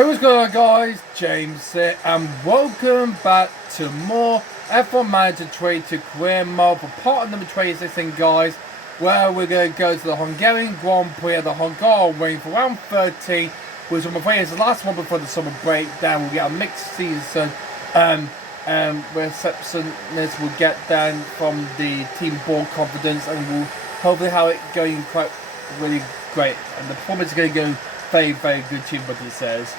Hey, what's going on, guys? James here, and welcome back to more F1 Manager 22 Career Mode for part number 26, guys, where we're going to go to the Hungarian Grand Prix at the Hungaroring for round 13, which I'm afraid is the last one before the summer break. Then we'll get a mixed season, receptionist will get down from the team board confidence, and we'll hopefully have it going quite really great, and the performance is going to go very, very good too, what he says.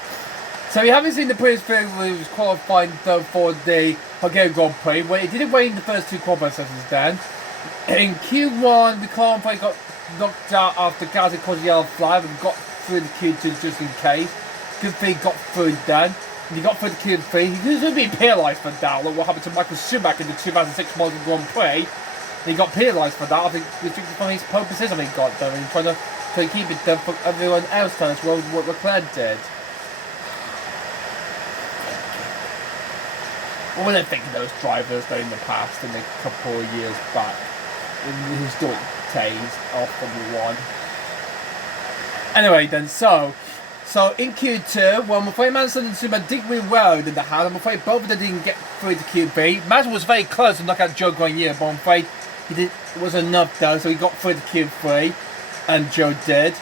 So you haven't seen the previous video where he was qualifying though for the Hungarian Grand Prix, where he didn't win the first two qualifying sessions then. In Q1, the qualifying got knocked out after Gazi caused a yellow flag and got through the Q2 just in case. Good thing he got through then. And he got through the Q3. He was going to be penalised for that, like what happened to Michael Schumacher in the 2006 Monaco Grand Prix. He got penalised for that. I think restricted from his pole position he got there and trying to keep it there from everyone else done as well as what Leclerc did. What were they thinking, those drivers though in the past, in a couple of years back, in the historic days of Formula 1? Anyway then, so in Q2, well, I'm afraid Mansell and Zuma did really well in the hand. I'm afraid both of them didn't get through to Q3. Mansell was very close to knock out Joe Grenier, but I'm afraid it wasn't enough though, so he got through to Q3, and Joe did.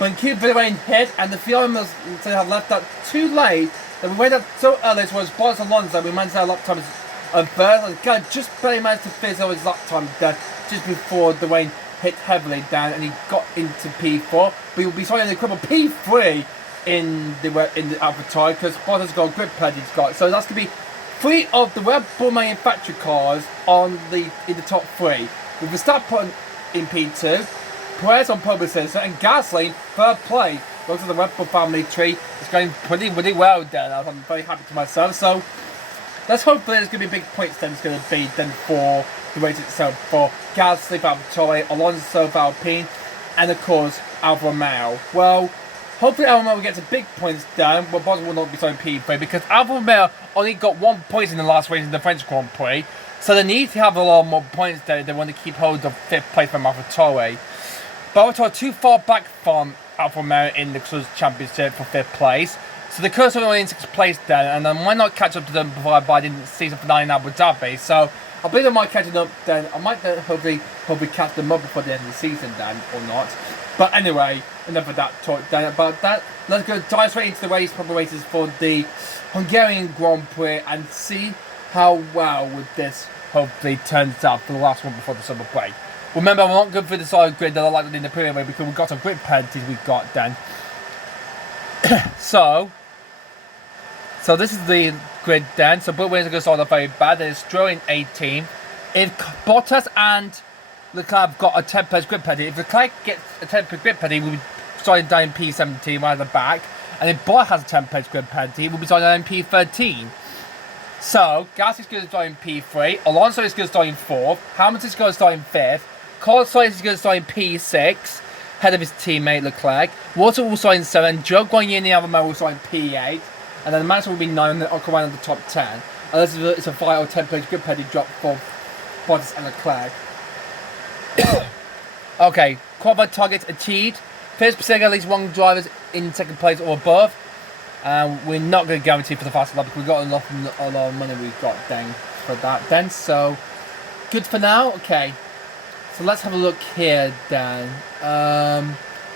But in Q3 rain hit, and the Fiona must have left that too late, that we went up so early, so it was Boris Alonso, we managed our lap times first, and the guy just barely managed to finish his lap time down just before the rain hit heavily down, and he got into P4, but he'll be starting the equivalent P3 in the Alpha tire, because Bottas got a grip pad he's got, so that's going to be 3 of the Red Bull manufactured cars in the top 3, with Verstappen in P2, Prix on pole position, and Gasly third place. Looks like the Red Bull family tree is going pretty well then. I'm very happy to myself. So let's hope that there's going to be big points then it's going to be then for the race itself, for Gasly, Valtteri, Alonso, Alpine, and of course Alfa Romeo. Well, hopefully Alfa Romeo gets a big points down, but Bottas will not be so P3 because Alfa Romeo only got 1 point in the last race in the French Grand Prix, so they need to have a lot more points there if they want to keep hold of 5th place from AlphaTauri. But AlphaTauri too far back from Alfa Romeo in the Constructors' Championship for 5th place, so the Curse are only in 6th place then, and I might not catch up to them before by the season finale in Abu Dhabi. So I believe I might catch them up then. I might then hopefully catch them up before the end of the season then, or not. But anyway, enough of that talk then about that. Let's go dive straight into the preparations for the Hungarian Grand Prix and see how well with this hopefully turns out for the last one before the summer break. Remember, I'm not going through the solid grid that I like in the previous way because we've got some grid penalties we've got then. so this is the grid then. So both ways are going to start off very bad. There's Stroll in 18th. If Bottas and Leclerc have got a 10th place grid penalty, if Leclerc gets a 10th place grid penalty, we'll be starting down in P17 right at the back. And if Bottas has a 10th place grid penalty, we'll be starting down in P13. So Gasly's going to start in P3, Alonso is going to start in 4th, Hamilton is going to start in 5th, Carlos Sainz is going to start in P6, head of his teammate Leclerc. Walter will start in 7, Joe Grenier and the other man will start in P8, and then Mansell will be 9 and I'll come around the top 10. Unless it's a 5 or 10 place grid penalty drop for Bottas and Leclerc. Okay, qualified targets achieved. First percent at least one drivers in 2nd place or above. We're not going to guarantee for the fastest lap because we've got a lot of money we've got then for that then. So good for now. Okay, so let's have a look here then.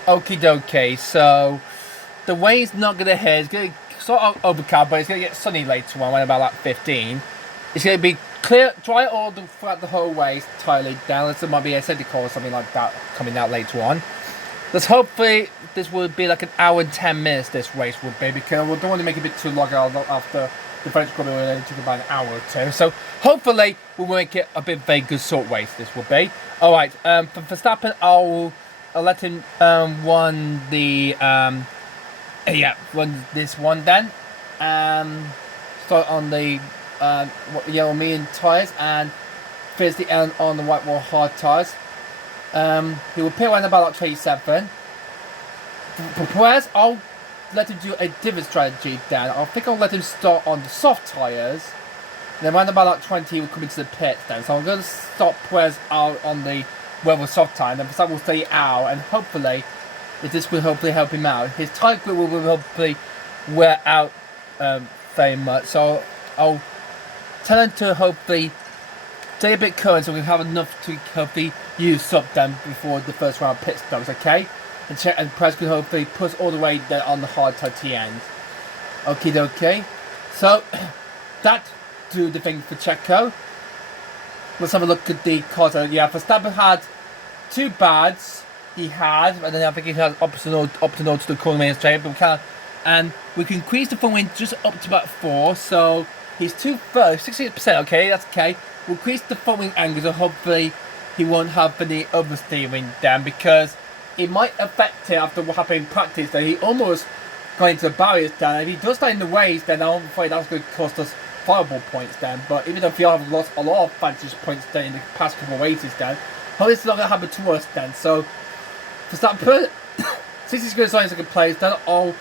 Okie dokie. So the rain's not going to hit. It's going to sort of overcast, but it's going to get sunny later on, when about like 15. It's going to be clear, dry all throughout the whole way entirely down. Unless there might be a safety car or something like that coming out later on. Let's hopefully this will be like an hour and 10 minutes. This race will be, because we don't want to make it a bit too long after the French Grand Prix. It took about an hour or two. So hopefully we'll make it a bit very good sort race. This will be all right. For Verstappen, I'll let him run the run this one then. Start on the yellow medium tyres and finish the end on the white wall hard tyres. He will pit around about like 27. For Perez, I'll let him do a different strategy then. I think I'll let him start on the soft tyres. And then around about like 20, he'll come into the pit then. So I'm going to stop Perez out on the soft tyre. And then Verstappen will stay out. And hopefully, this will hopefully help him out. His tyre grip will hopefully wear out very much. So I'll tell him to hopefully stay a bit current so we have enough to hopefully use up them before the first round pit stops, okay? And check, and Press can hopefully push all the way down on the hard to the end. Okay. So that do the thing for Checo. Let's have a look at the cars. Yeah, Verstappen had 2 bads. He had, and then I think he has optional to the corner main straight, but we can't. And we can increase the front wing just up to about 4. So he's 68%. Okay, that's okay. We'll increase the front wing angle, so hopefully he won't have any oversteering then, because it might affect it after what happened in practice. That he almost got into the barriers then. If he does that in the ways, then I'm afraid that's going to cost us fireball points then. But even if we have lost a lot of fantasy points then in the past couple of races then, hopefully it's not going to happen to us then. So for that since he's going to sign second place, then I'll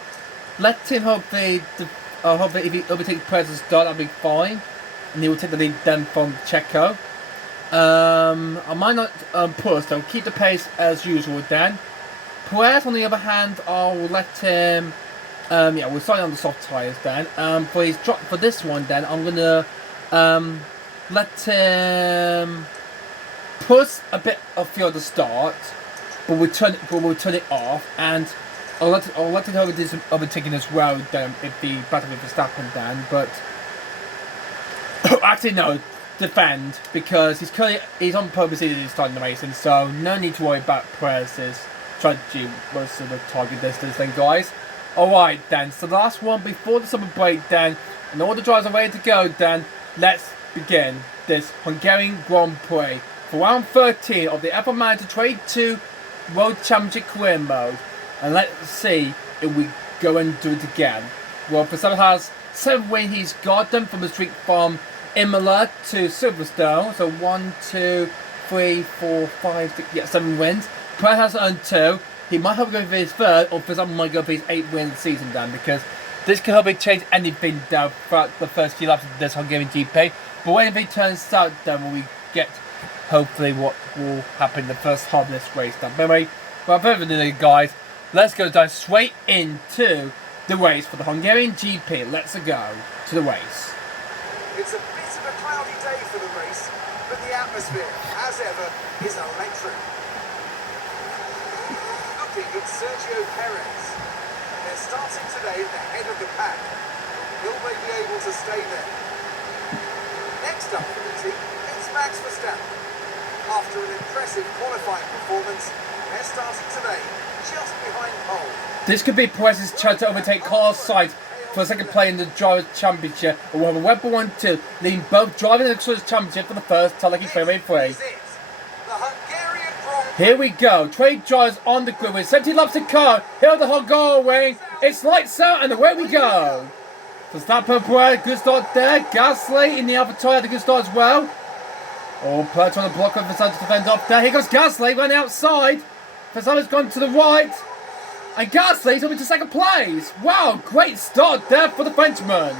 let him hopefully if he overtakes Perez at the start, that'll be fine. And he will take the lead then from Checo. I might not push, so keep the pace as usual then. Perez, on the other hand, I'll let him. We'll start on the soft tyres then. For his drop for this one, then I'm gonna let him push a bit of fuel at the start, but we'll turn it off, and I'll let it overtaking as well. Then if the battle with Verstappen then, but actually no. Defend, because he's on pole position starting the racing, so no need to worry about Perez's strategy most of the target distance then, guys. Alright then, so the last one before the summer break then, and all the drivers are ready to go then, let's begin this Hungarian Grand Prix for round 13 of the F1 Manager Trade 2 World Championship Career Mode, and let's see if we go and do it again. Well, Verstappen has 7 wins he's got them from the streak from Imola to Silverstone, so 1, 2, 3, 4, 5, 6, 7 wins. Perez has earned 2. He might have to go for his 3rd, or for example might go for his 8th win of the season then, because this could hopefully change anything down throughout the first few laps of this Hungarian GP. But when it turns out then we get hopefully what will happen in the first half of this race then. But anyway, without further ado guys, let's go down straight into the race for the Hungarian GP. Let's go to the race. It's a bit of a cloudy day for the race, but the atmosphere, as ever, is electric. Looking at Sergio Perez. They're starting today at the head of the pack. Will they be able to stay there? Next up for the team, it's Max Verstappen. After an impressive qualifying performance, they're starting today just behind pole. This could be Perez's chance to overtake Carlos Sainz for a second play in the Drivers' Championship, and we'll have a Red Bull 1-2, leading both driving and Constructors' Championship for the first Talaki Fairway Prix. Here we go, trade drivers on the grid with 70 laps to go. Here are the Hungarian, it's lights out and away we go. Verstappen, Perez, good start there. Gasly in the Alpha Toy had a good start as well. Oh, Perez trying to block up Verstappen to defend off there. Here goes Gasly, running outside. Verstappen's gone to the right. And Gasly's up into second place. Wow, great start there for the Frenchman.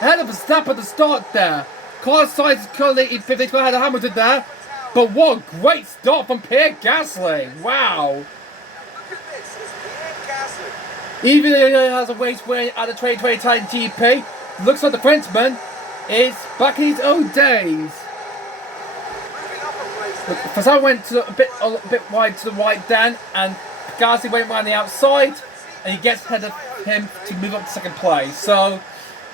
Ahead of Verstappen at the start there. Carlos Sainz is currently in 15th, ahead of Hamilton there. But what a great start from Pierre Gasly. Wow. Look at this, it's Pierre Gasly. Even though he has a race win at the 2020 Italian GP, looks like the Frenchman is back in his old days. Verstappen went a bit wide to the right then, and Gasly went around the outside, and he gets ahead of him to move up to second place. So,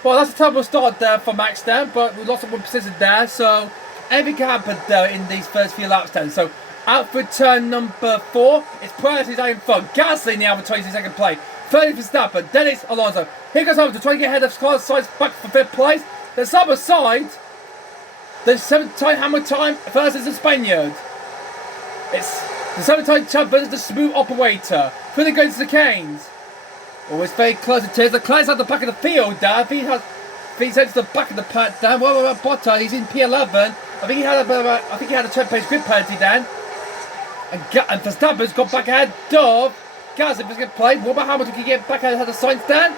well, that's a terrible start there for Max there, but we lost one position there, so anything can happen there in these first few laps then. So, out for turn number 4, it's Perez who's out in front. Gasly in the Alpha 22nd place. 30 Verstappen, then it's Alonso. Here goes Hamilton trying to get ahead of Carlos Sainz back for 5th place. Then side side, the 7th-time Hamilton versus the Spaniard. It's the 7th-time champ versus the smooth operator. Could it go into the Canes? Always very close to tears. Leclerc's at the back of the field there. If he's headed to the back of the pack down. What about Bottas? He's in P11. I think he had a 10-page grid penalty then. And Verstappen's got back ahead of Gasly was going to play. What about Hamilton? Can he get back ahead of the Sainz then?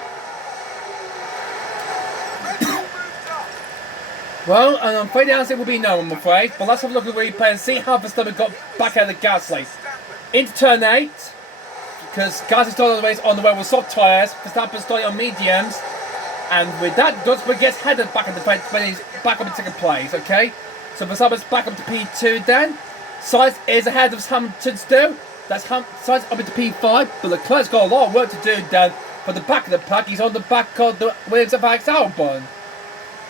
Well, and I'm afraid the answer will be no, I'm afraid. But let's have a look at the replay and see how Verstappen got back ahead of Gasly. Into turn 8. because Gasly started the race on the way with soft tyres, Verstappen started on mediums, and with that, Dunsberg gets headed back in the fence when he's back up in second place, okay? So Verstappen's back up to P2 then. Sainz is ahead of Hamilton still. That's Sainz up into P5, but Leclerc's got a lot of work to do then. For the back of the pack, he's on the back of the Williams of Alex Albon.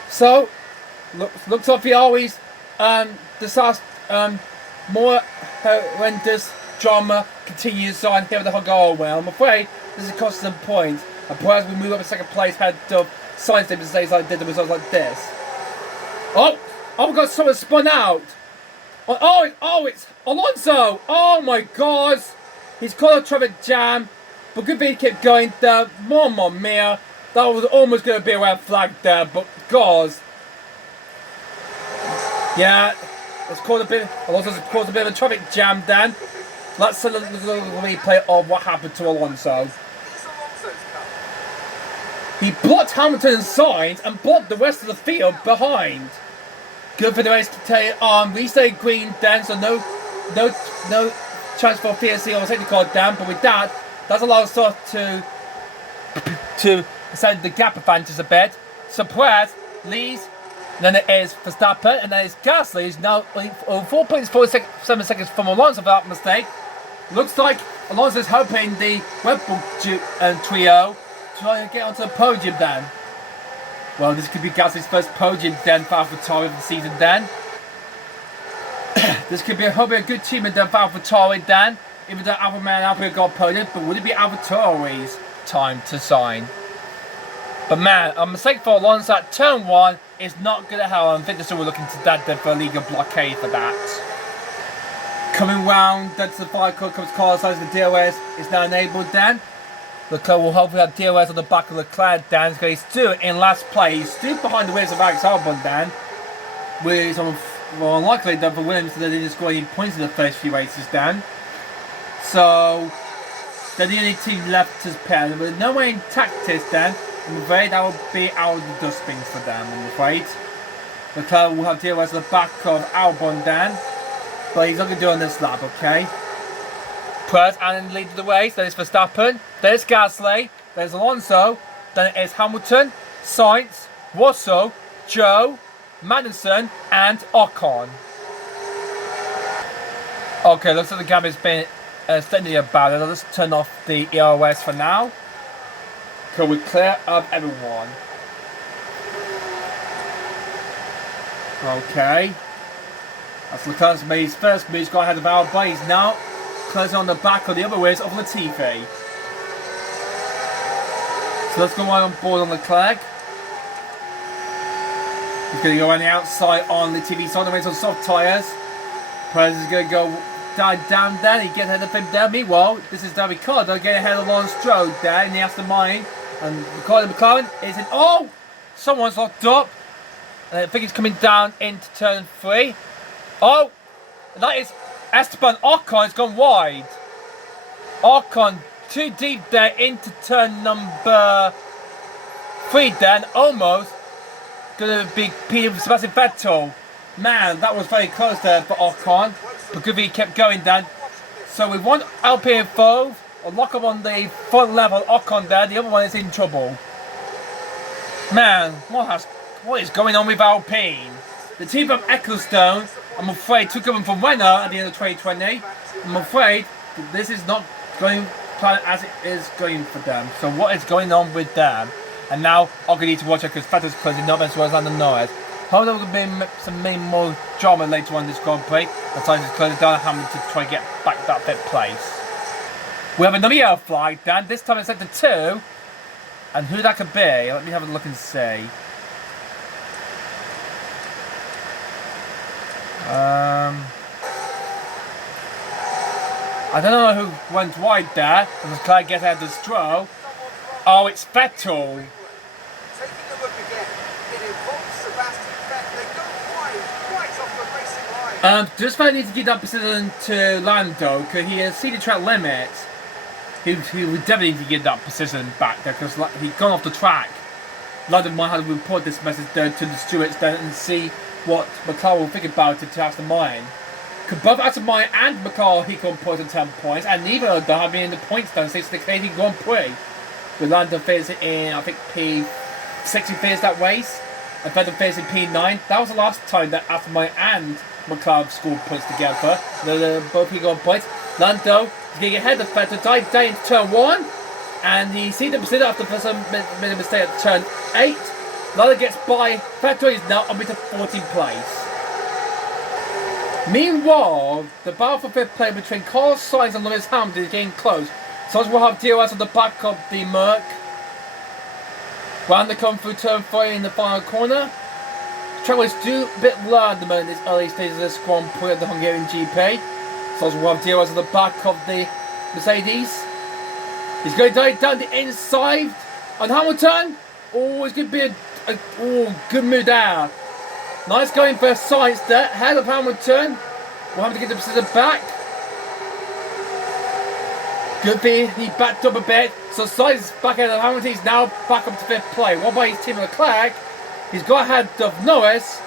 So, looks like he always more horrendous drama continues on here with the Hungarian. Well, I'm afraid this is costing some points. And perhaps we move up in second place, head of Sainz did mistakes like did the results like this. Oh, we got someone spun out. Oh, it's Alonso. Oh my God, he's caught a traffic jam, but good thing he kept going there. Mamma mia, that was almost going to be a red flag there, but God. Yeah, it's caused a bit. Alonso's caused a bit of a traffic jam then. Let's see the replay of what happened to Alonso. He blocked Hamilton and Sainz and blocked the rest of the field behind. Good for the race to take on. We stay green then, so no chance for PSC or safety car down. But with that, that's allowed us to extend the gap advantage a bit. So Perez leads. Then it is Verstappen, and then it's Gasly, who's now 4.47 seconds from Alonso for that mistake. Looks like Alonso's hoping the Red Bull trio try to get onto the podium then. Well, this could be Gasly's first podium then for AlphaTauri of the season then. This could be hopefully a good achievement then for AlphaTauri then. Even though Alpha Man and Alpha got podium, but would it be AlphaTauri's time to sign? But man, a mistake for Alonso at turn 1 is not going to help. I think they're still looking to that then for a legal blockade for that. Coming round, that's the vehicle comes Carlos Sainz, the DRS is now enabled then. Leclerc will hopefully have DRS on the back of Leclerc then, because he's still in last place, still behind the wheels of Alex Albon then. With some more unlikely then for Williams that they didn't score any points in the first few races then. So, they're the only team left to pair. With no way in tactics then. I'm afraid that will be out of the dustbins for them, I'm afraid. Leclerc will have DRS on the back of Albon then. But he's not going to do on this lap, okay? Perez and lead the race. Then it's Verstappen. Then it's Gasly. Then it's Alonso. Then it is Hamilton, Sainz, Russell, Joe, Madison, and Ocon. Okay, looks like the gap has been extended about it. I'll just turn off the ERS for now. Can we clear up everyone? Okay. That's Leclerc's made his first move. He's got ahead of Albon. He's now closing on the back of the other wheels of Latifi. So let's go right on board on Leclerc. He's going to go around the outside on Latifi. So on the way on soft tyres. Perez is going to go down there. He gets ahead of him there. Meanwhile, this is Ricardo getting ahead of Lawrence Stroll there in the Aston Martin. And Ricardo McLaren is in. Oh! Someone's locked up. And I think he's coming down into turn 3. Oh! That is Esteban Ocon has gone wide. Ocon too deep there into turn number 3 then. Almost going to be Peter Sebastian Vettel. Man, that was very close there for Ocon. But good he kept going then. So with one Alpine foe, a lock up on the front level, Ocon there. The other one is in trouble. Man, what is going on with Alpine? The team from Ecclestone, I'm afraid, took them from Renault at the end of 2020. I'm afraid this is not going as it is going for them. So what is going on with them? And now I'm going to need to watch it because Vettel's closing up as well as Lando Norris. Hope there will be some more drama later on in this Grand Prix. The time is closing down Hamilton to try and get back that 5th place. We have another yellow flag then. This time it's set to 2. And who that could be? Let me have a look and see. I don't know who went wide there. And Leclerc gets out of the Stroll. Oh, it's Vettel. Taking a look again, it involves Sebastian Vettel. They go wide, right off the racing line. Just I need to give that position to Lando because he has seen the track limits. He would definitely need to get that position back there because he'd gone off the track. Lando might have to report this message there to the stewards then and see what McLaren will think about it to Aston Martin. Both Atamai and McCall Hiko on points and 10 points, and neither of them have been in the points down since the Canadian Grand Prix. With Lando finishing in, I think, P6 finished that race, and Vettel finished in P9. That was the last time that Atamai and McLaren scored points together. They're both Hiko on points. Lando is getting ahead of Vettel, dive down into turn 1, and he sees the mistake after some made a mistake at turn 8. Lando gets by Vettel, is now up into 14th place. Meanwhile, the battle for 5th place between Carlos Sainz and Lewis Hamilton is getting close. Sainz will have DRS on the back of the Merc. When they come through turn 3 in the final corner. The track was do a bit low at the moment in this early stages of this Grand Prix of the Hungarian GP. Sainz will have DRS on the back of the Mercedes. He's going to dive down the inside on Hamilton. Oh, it's going to be a good move there. Nice going for Sainz there, ahead of Hamilton. We'll have to get the position back. Good thing he backed up a bit. So Sainz is back ahead of Hamilton. He's now back up to 5th place. What about his team Leclerc? He's got ahead of Norris.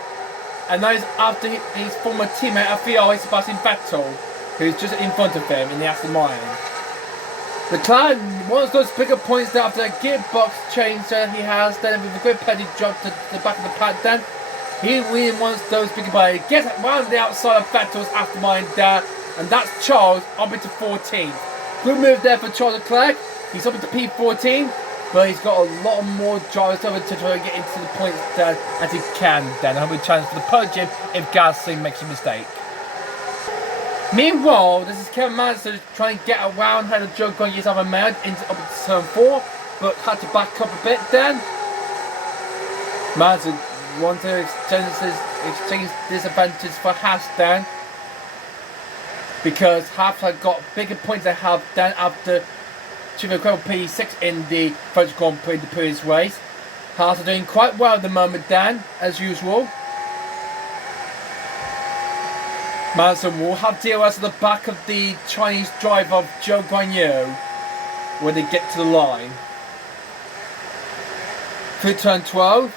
And now he's after his former teammate FVR, Sebastian Vettel, who's just in front of him in the Aston Martin. Leclerc wants those bigger points there after the gearbox change that he has. Then with a good penalty drop to the back of the pad then. He really wants those bigger points. He gets around the outside of Vettel's Aston Martin there. And that's Charles up into 14th. Good move there for Charles Leclerc. He's up into P14. But he's got a lot more drivers over to try to get into the points there as he can then. And have a chance for the podium if Gasly makes a mistake. Meanwhile, this is Kevin Magnussen trying to get around, had a joke going his other man into up into turn 4, but had to back up a bit then. Magnussen wanted to exchange disadvantage for Haas then, because Haas had got bigger points they have then after achieving a P6 in the French Grand Prix the previous race. Haas are doing quite well at the moment then, as usual. Magnussen will have DRS at the back of the Chinese driver Zhou Guanyu when they get to the line. Through turn 12,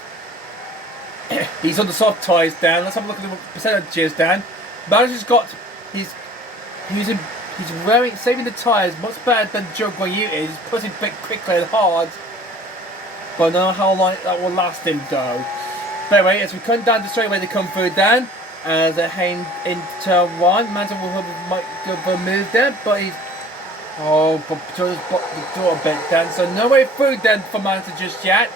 he's on the soft tyres down. Let's have a look at the percentages down. Magnussen's got he's saving the tyres much better than Zhou Guanyu is. He's pushing a bit quickly and hard, but I don't know how long that will last him though. But anyway, as we come down the straightaway, they come through down. As they hang into turn 1, Manson might go for a move there, but he's but just blocked the door a bit then, so no way through then for Manson just yet.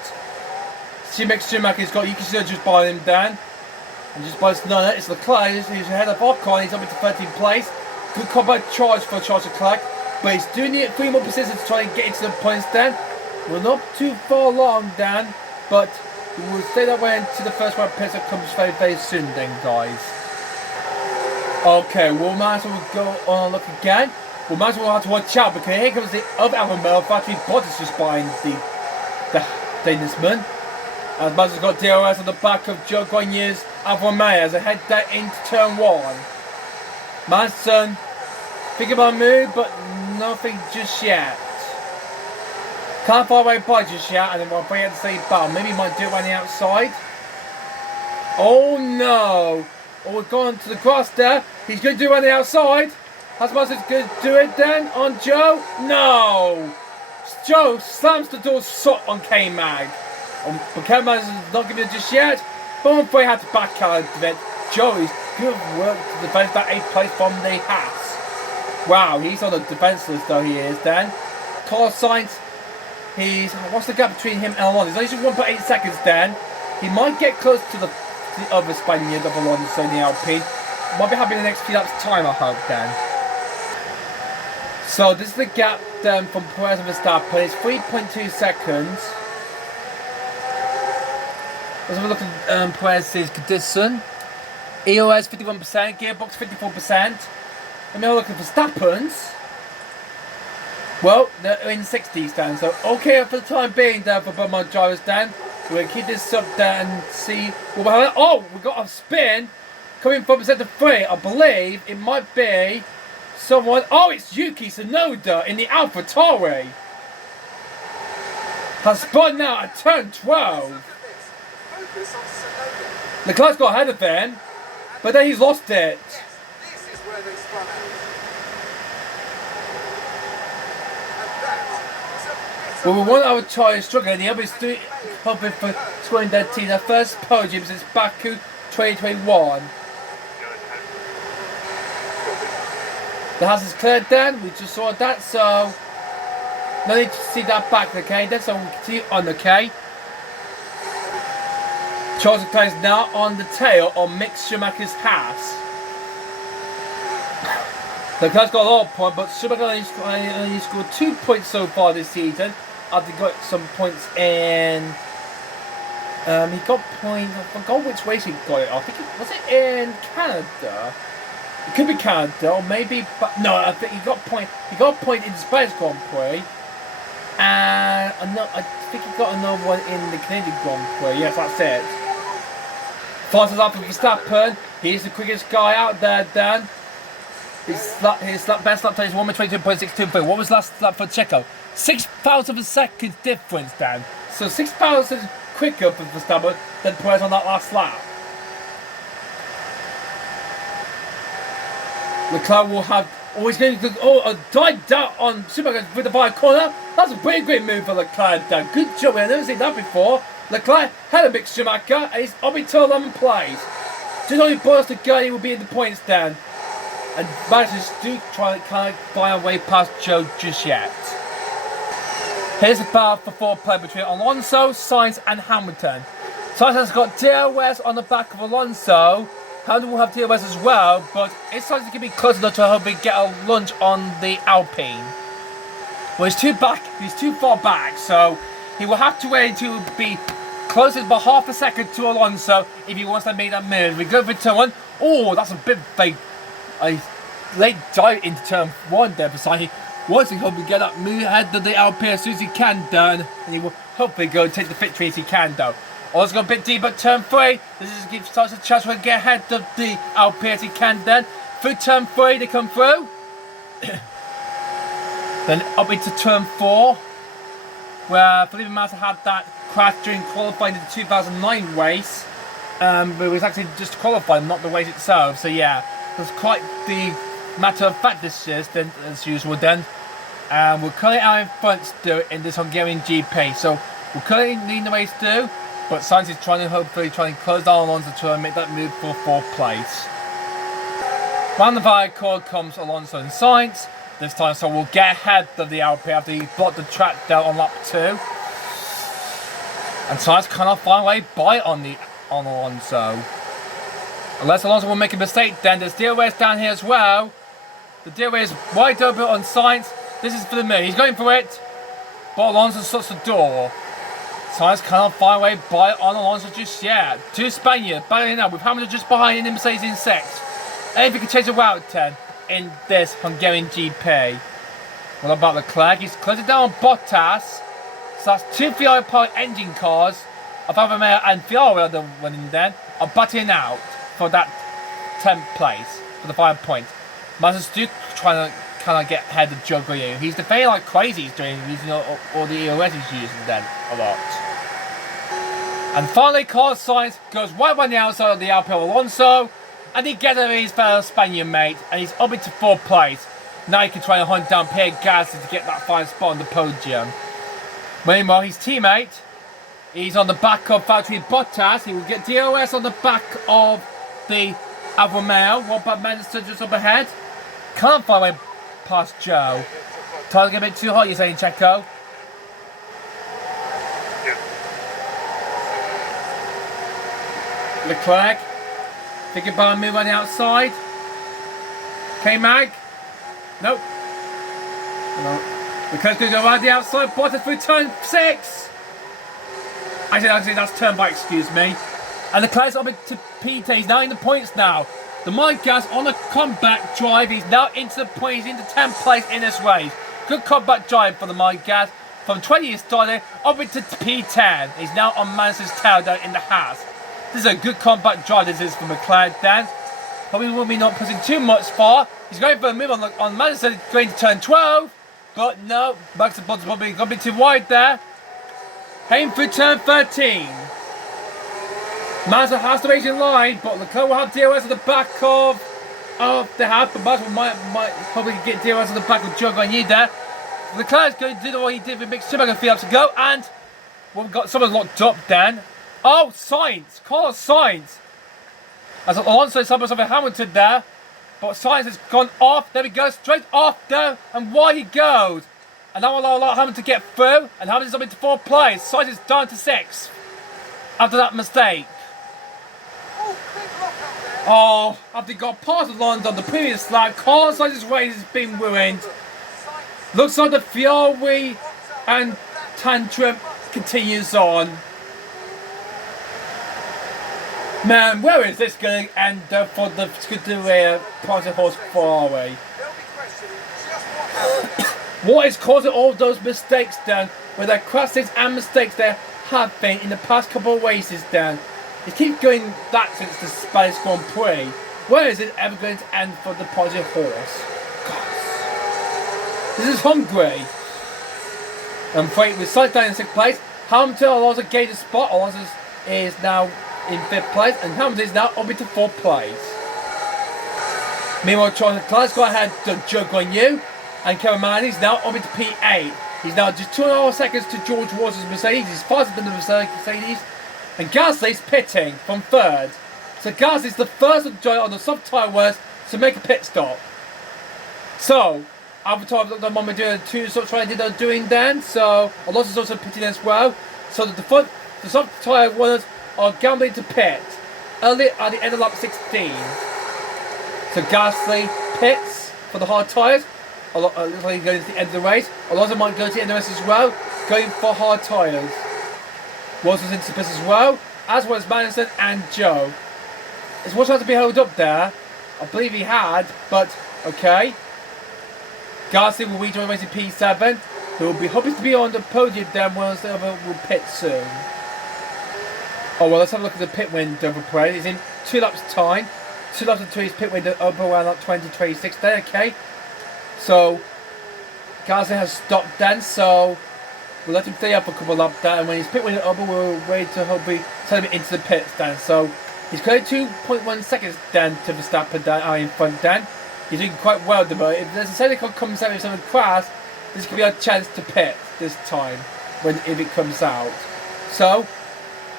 Schumacher's got Yuki just by him down, and just by Snow, it's Leclerc who's ahead of Ocon. He's up into 13th place. Good combat charge for Charles Leclerc, but he's doing it 3 more positions to try and get into the points then. We're not too far along then, but we'll stay that way until the first round pits that comes very, very soon then, guys. Okay, well, Master will go on a look again. Well, Master will have to watch out because here comes the other Alpha Male factory Bottas just behind the Danishman. And Master's got DRS on the back of Zhou Guanyu's Alfa Romeo as they head there into turn 1. Master thinking about a move, but nothing just yet. Can't far away by just yet, and then we'll bring out the same battle. Maybe he might do it on the outside. Oh no! Oh, we're going to the cross there. He's going to do it on the outside. Has Master's going to do it then on Zhou? No! Zhou slams the door shut on K-Mag. But K-Mag is not giving it just yet. But I'm afraid he had to back out of it. Zhou is good work to defend that 8th place from the Haas. Wow, he's on the defense list though, he is then. Carlos Sainz. What's the gap between him and Alonso? He's only just 1.8 seconds then. He might get close to the other Spaniard of Alonso in the Alpine. Might be happy in the next few laps time, I hope then. So this is the gap then from Perez and Verstappen. It's 3.2 seconds. Let's have a look at Perez's condition. EOS 51%, gearbox 54%. Let me have a look at Verstappen's. Well, they're in 60s then, so okay for the time being there for both my drivers then. We're going to keep this up there and see what we have. Oh, we got a spin coming from sector 3. I believe it might be someone. Oh, it's Yuki Tsunoda in the Alpha Tauri. Has spun now at turn 12. Leclerc's got ahead of him, but then he's lost it. where they spun out. And that was a bit Well, of one I would try and struggle, and the other is hoping for scoring their team their first podium since Baku 2021. The house is cleared then, we just saw that, so no need to see that back, okay, then, so we'll continue on, okay. Charles Leclerc is now on the tail of Mick Schumacher's house. Leclerc's got a lot of points, but Schumacher only scored 2 points so far this season. After he got some points in, he got points. I forgot which race he got it. I think was it in Canada. It could be Canada, or maybe. But no, I think he got point. He got a point in the Spanish Grand Prix, and I think he got another one in the Canadian Grand Prix. Yes, that's it. Fastest after Verstappen. He's the quickest guy out there, Dan. His best lap time is 1:22.623. What was last lap for Checo? 6,000 of a second difference, Dan. So 6,000 quicker for Verstappen than Perez on that last lap. Leclerc will have always going to dive down on Schumacher with the fire corner. That's a pretty great move for Leclerc, Dan. Good job. I've never seen that before. Leclerc had a big Schumacher, and he's orbital 11 plays. Just only bonus to go, he will be in the points, Dan. And managers do try can't buy a way past Joe just yet. Here's the battle for fourth play between Alonso, Sainz and Hamilton. Sainz has got DRS on the back of Alonso. Hamilton will have DRS as well, but it's likely to be close enough to hopefully get a lunge on the Alpine. Well, he's too far back, so he will have to wait to be closer by half a second to Alonso if he wants to make that move. We go for turn one. Oh, that's a bit fake. A late dive into turn one there for Sainz. Once he hopefully get that move ahead of the Alpine as soon as he can, done, and he will hopefully go and take the victory as he can, though. Also got a bit deep at turn 3. This is gives starts a chance to get ahead of the Alpine as he can, then. Through turn 3, they come through. Then up into turn 4, where Felipe Massa had that crash during qualifying in the 2009 race. But it was actually just qualifying, not the race itself. So yeah, it was quite the matter of fact this year, then, as usual then. And we're currently out in front still in this Hungarian GP. So we're currently leading the race still, but Sainz is hopefully trying to close down Alonso to try and make that move for 4th place. Round the Viacord comes Alonso and Sainz this time, so we'll get ahead of the Alpine after he blocked the track down on lap 2. And Sainz cannot find a way by on Alonso. Unless Alonso will make a mistake, then there's DRS down here as well. The DRS is wide open on Sainz. This is for the move. He's going for it, but Alonso shuts the door. Sainz cannot find a way by on Alonso just yet. 2 Spaniards battling out with Hamilton just behind in Mercedes in 6th. Anything can change the route 10 in this Hungarian GP. What about Leclerc? He's closing down on Bottas. So that's 2 Ferrari-powered engine cars of Alfa Romeo and Ferrari are the winning then, are battling out for that 10th place for the 5 points. Massa's still trying to kind of get ahead of Joe Guerrero. He's defending like crazy. He's doing using all the EOS he's using then a lot. And finally, Carlos Sainz goes right on the outside of the Alpine Alonso, and he gets over his fellow Spaniard mate, and he's up into 4th place. Now he can try and hunt down Pierre Gasly to get that 5th spot on the podium. Meanwhile, his teammate, he's on the back of Valtteri Bottas. He will get DRS on the back of the Alfa Romeo. What about Mansell just up ahead? Can't find a way past Joe. Tire's getting a bit too hot, you're saying, Checo? Leclerc, thinking about a move on the outside. K-Mag, nope. No. Leclerc's going to go around the outside. Bottas through turn 6. Actually, that's turn by, excuse me. And Leclerc's up to P10. He's now in the points now. The Monegasque on a comeback drive. He's now into the points. He's into 10th place in this race. Good comeback drive for the Monegasque. From 20 he started up into P10. He's now on Mansell's tail down in the Haas. This is a good comeback drive. This is for McLaren Dan. Probably will be not pushing too much far. He's going for a move on Mansell going to turn 12. But no, Max and Bottas probably going to be too wide there. Heading through turn 13. Mazda has the racing line, but Leclerc will have DRS at the back of of the half, but Marshall might probably get DRS on the back of Jug on you there. Leclerc's going to do what he did with Mick Schumacher a few laps ago, and we've got someone locked up then. Oh, Sainz! Carlos Sainz! As Alonso is almost over Hamilton there, but Sainz has gone off. There we go, straight off there, and wide he goes. And now we'll allow Hamilton to get through, and Hamilton's up into 4th place. Sainz is down to 6th after that mistake. Oh, after he got past Alonso on the previous lap, Carlos Sainz's race has been ruined. Looks like the fury and tantrum continues on. Man, where is this going to end for the Scuderia Pricey Horse Ferrari? What is causing all those mistakes then? With their crashes and mistakes there have been in the past couple of races then. It keeps going that since the Spanish Grand Prix. Where is it ever going to end for the Pricey Horse? God. This is Hungary. And Freight with Sainz down in 6th place. Hamilton Alonso gained a spot. Alonso is now in 5th place, and Hamilton is now up into 4th place. Meanwhile, Charles Leclerc's got ahead to Joe Guanyu, and Kevin Manning is now up into P8. He's now just 2.5 seconds to George Watson's Mercedes. He's faster than the Mercedes. And Gasly's pitting from 3rd. So Gasly's the first to join on the soft tyre wars to make a pit stop. So, Avatar at the moment doing 2 soft tyre they're doing then. So Alonso's also pitting as well. So the soft tyre runners are gambling to pit early at the end of lap 16. So Gasly pits for the hard tyres. Looks like he's going to the end of the race. Alonso might go to the end of the race as well, going for hard tyres. Watson's into the pits as well as Magnussen and Joe. Is Watson had to be held up there? I believe he had, but okay. Gasly will rejoin the race in P7, who will be hoping to be on the podium then once the other will pit soon. Oh well, let's have a look at the pit window for Prix. It's in 2 laps time. 2 laps until his pit window up around lap 20-26 there, okay. So Gasly has stopped then, so we'll let him stay up for a couple of laps there, and when his pit window over, we'll wait to hopefully send him into the pits then. So he's got 2.1 seconds then to Verstappen down in front then. He's doing quite well at the moment. If there's a safety car comes out with something crash, this could be our chance to pit this time if it comes out. So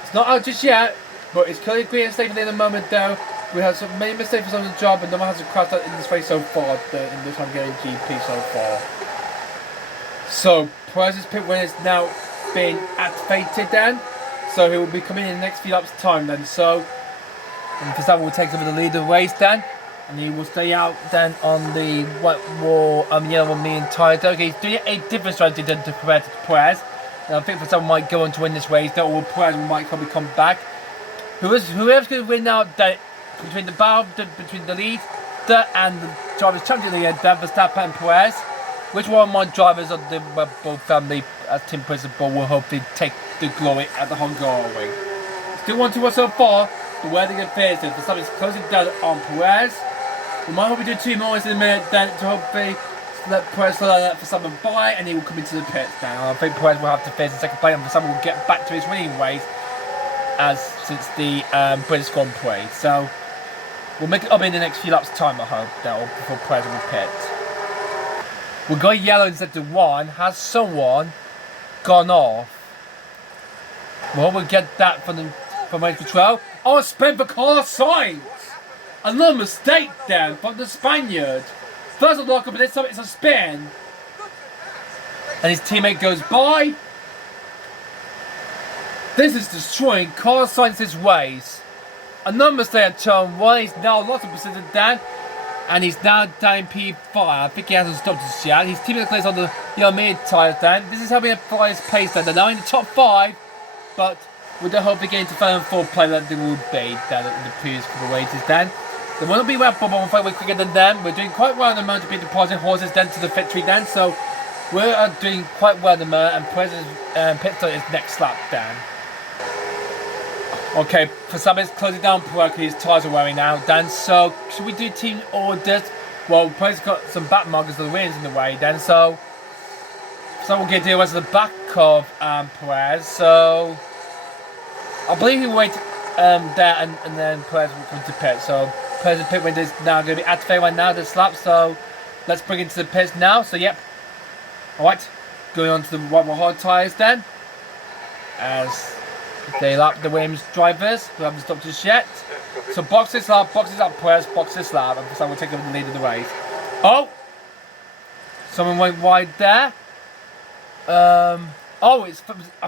it's not out just yet, but it's clearly green and safe at the moment though. We have some many mistakes on the job, and no one has crashed out in this race so far in this Hungarian GP so far. So Perez's pit win is now being activated then, so he will be coming in the next few laps time then. So Verstappen will take over the lead of the race then, and he will stay out then on the white wall, yellow and medium tyres. Okay, he's doing a different strategy than to Perez. And I think Verstappen might go on to win this race, though, or Perez might probably come back. Whoever's going to win now, then between the battle between the lead and the drivers champion leader, Verstappen and Perez, which one of my drivers of the Red Bull family as team principal will hopefully take the glory at the Hungary. Still 1-2 so far, but where they get fierce is Verstappen is closing down on Perez. We might hopefully do 2 more in a minute then to hopefully let Perez let Verstappen by, and he will come into the pits now. I think Perez will have to face the second place, and Verstappen will get back to his winning ways as since the British Grand Prix. So we'll make it up in the next few laps time, I hope, now before Perez will pit. We've got yellow instead of 1. Has someone gone off? Well, we'll get that from race control. Oh, a spin for Carlos Sainz! Another mistake then from the Spaniard. First lock up, but this time it's a spin. And his teammate goes by. This is destroying Carlos Sainz's ways. Another mistake at turn 1. He's now lots of percent down. And he's now down in P5. I think he hasn't stopped just yet. His teammate plays on the mid tyres then. This is how we apply his pace then. They're now in the top 5. But with the hope of getting to 3rd and 4th place that they will be down in the previous couple of races then. They want to be Red Bull, but we'll fight way quicker than them. We're doing quite well at the moment to be depositing horses then to the victory then. So we're doing quite well at the moment, and Perez's pit stop is next lap then. Okay, for some it's closing down because his tyres are wearing out then. So should we do team orders? Well, Perez's got some back markers of the wins in the way then. So we'll get the rest of the back of Perez. So I believe he'll wait there and then Perez will come to pit. So Perez pit window is now going to be activated right now, this lap, so let's bring it to the pits now. So, yep. Alright, going on to the white hard tyres then. As they lap the Williams drivers who haven't stopped just yet. So, box this lap, Perez, box this lap, and so we'll take over the lead of the race. Oh! Someone went wide there. Oh, I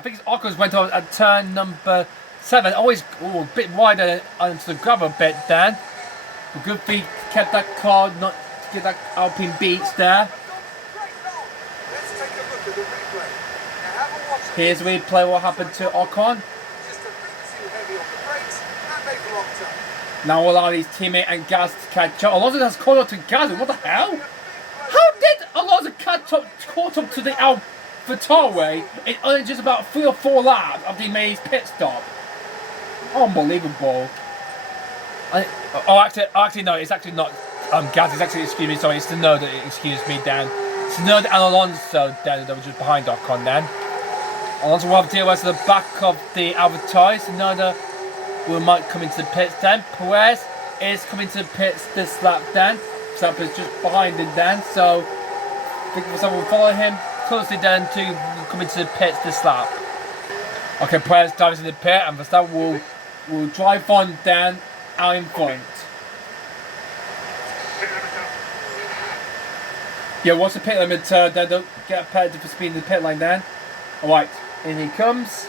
think it's Occon's went on at turn number 7. Always a bit wider onto the gravel bit then. But good feet kept that car not to get that Alpine beats there. Let's take a look at the replay. Now have a watch. Here's the replay what happened to Ocon. Just a bit too heavy on the brakes and make a long turn. Now we'll allow his teammate and Gas to catch up. Alonso has caught up to Gas. What the hell? How did Alonso caught up to the AlphaTauri in only just about 3 or 4 laps after he made his pit stop? Unbelievable. Actually no, it's actually not Gas, it's actually, excuse me, sorry, it's Tsunoda, excuse me, Dan. Tsunoda and Alonso, Dan, that was just behind Ocon then. Alonso will have to deal with the back of the AlphaTauri. Tsunoda might come into the pits then. Perez is coming to the pits this lap then. Verstappen is just behind him then, so I think Verstappen will follow him closely then to come into the pits this lap. Okay, Perez dives in the pit and Verstappen will drive on then out in front. Yeah, what's the pit limiter? Then don't get a penalty for speed in the pit line then. Alright, in he comes.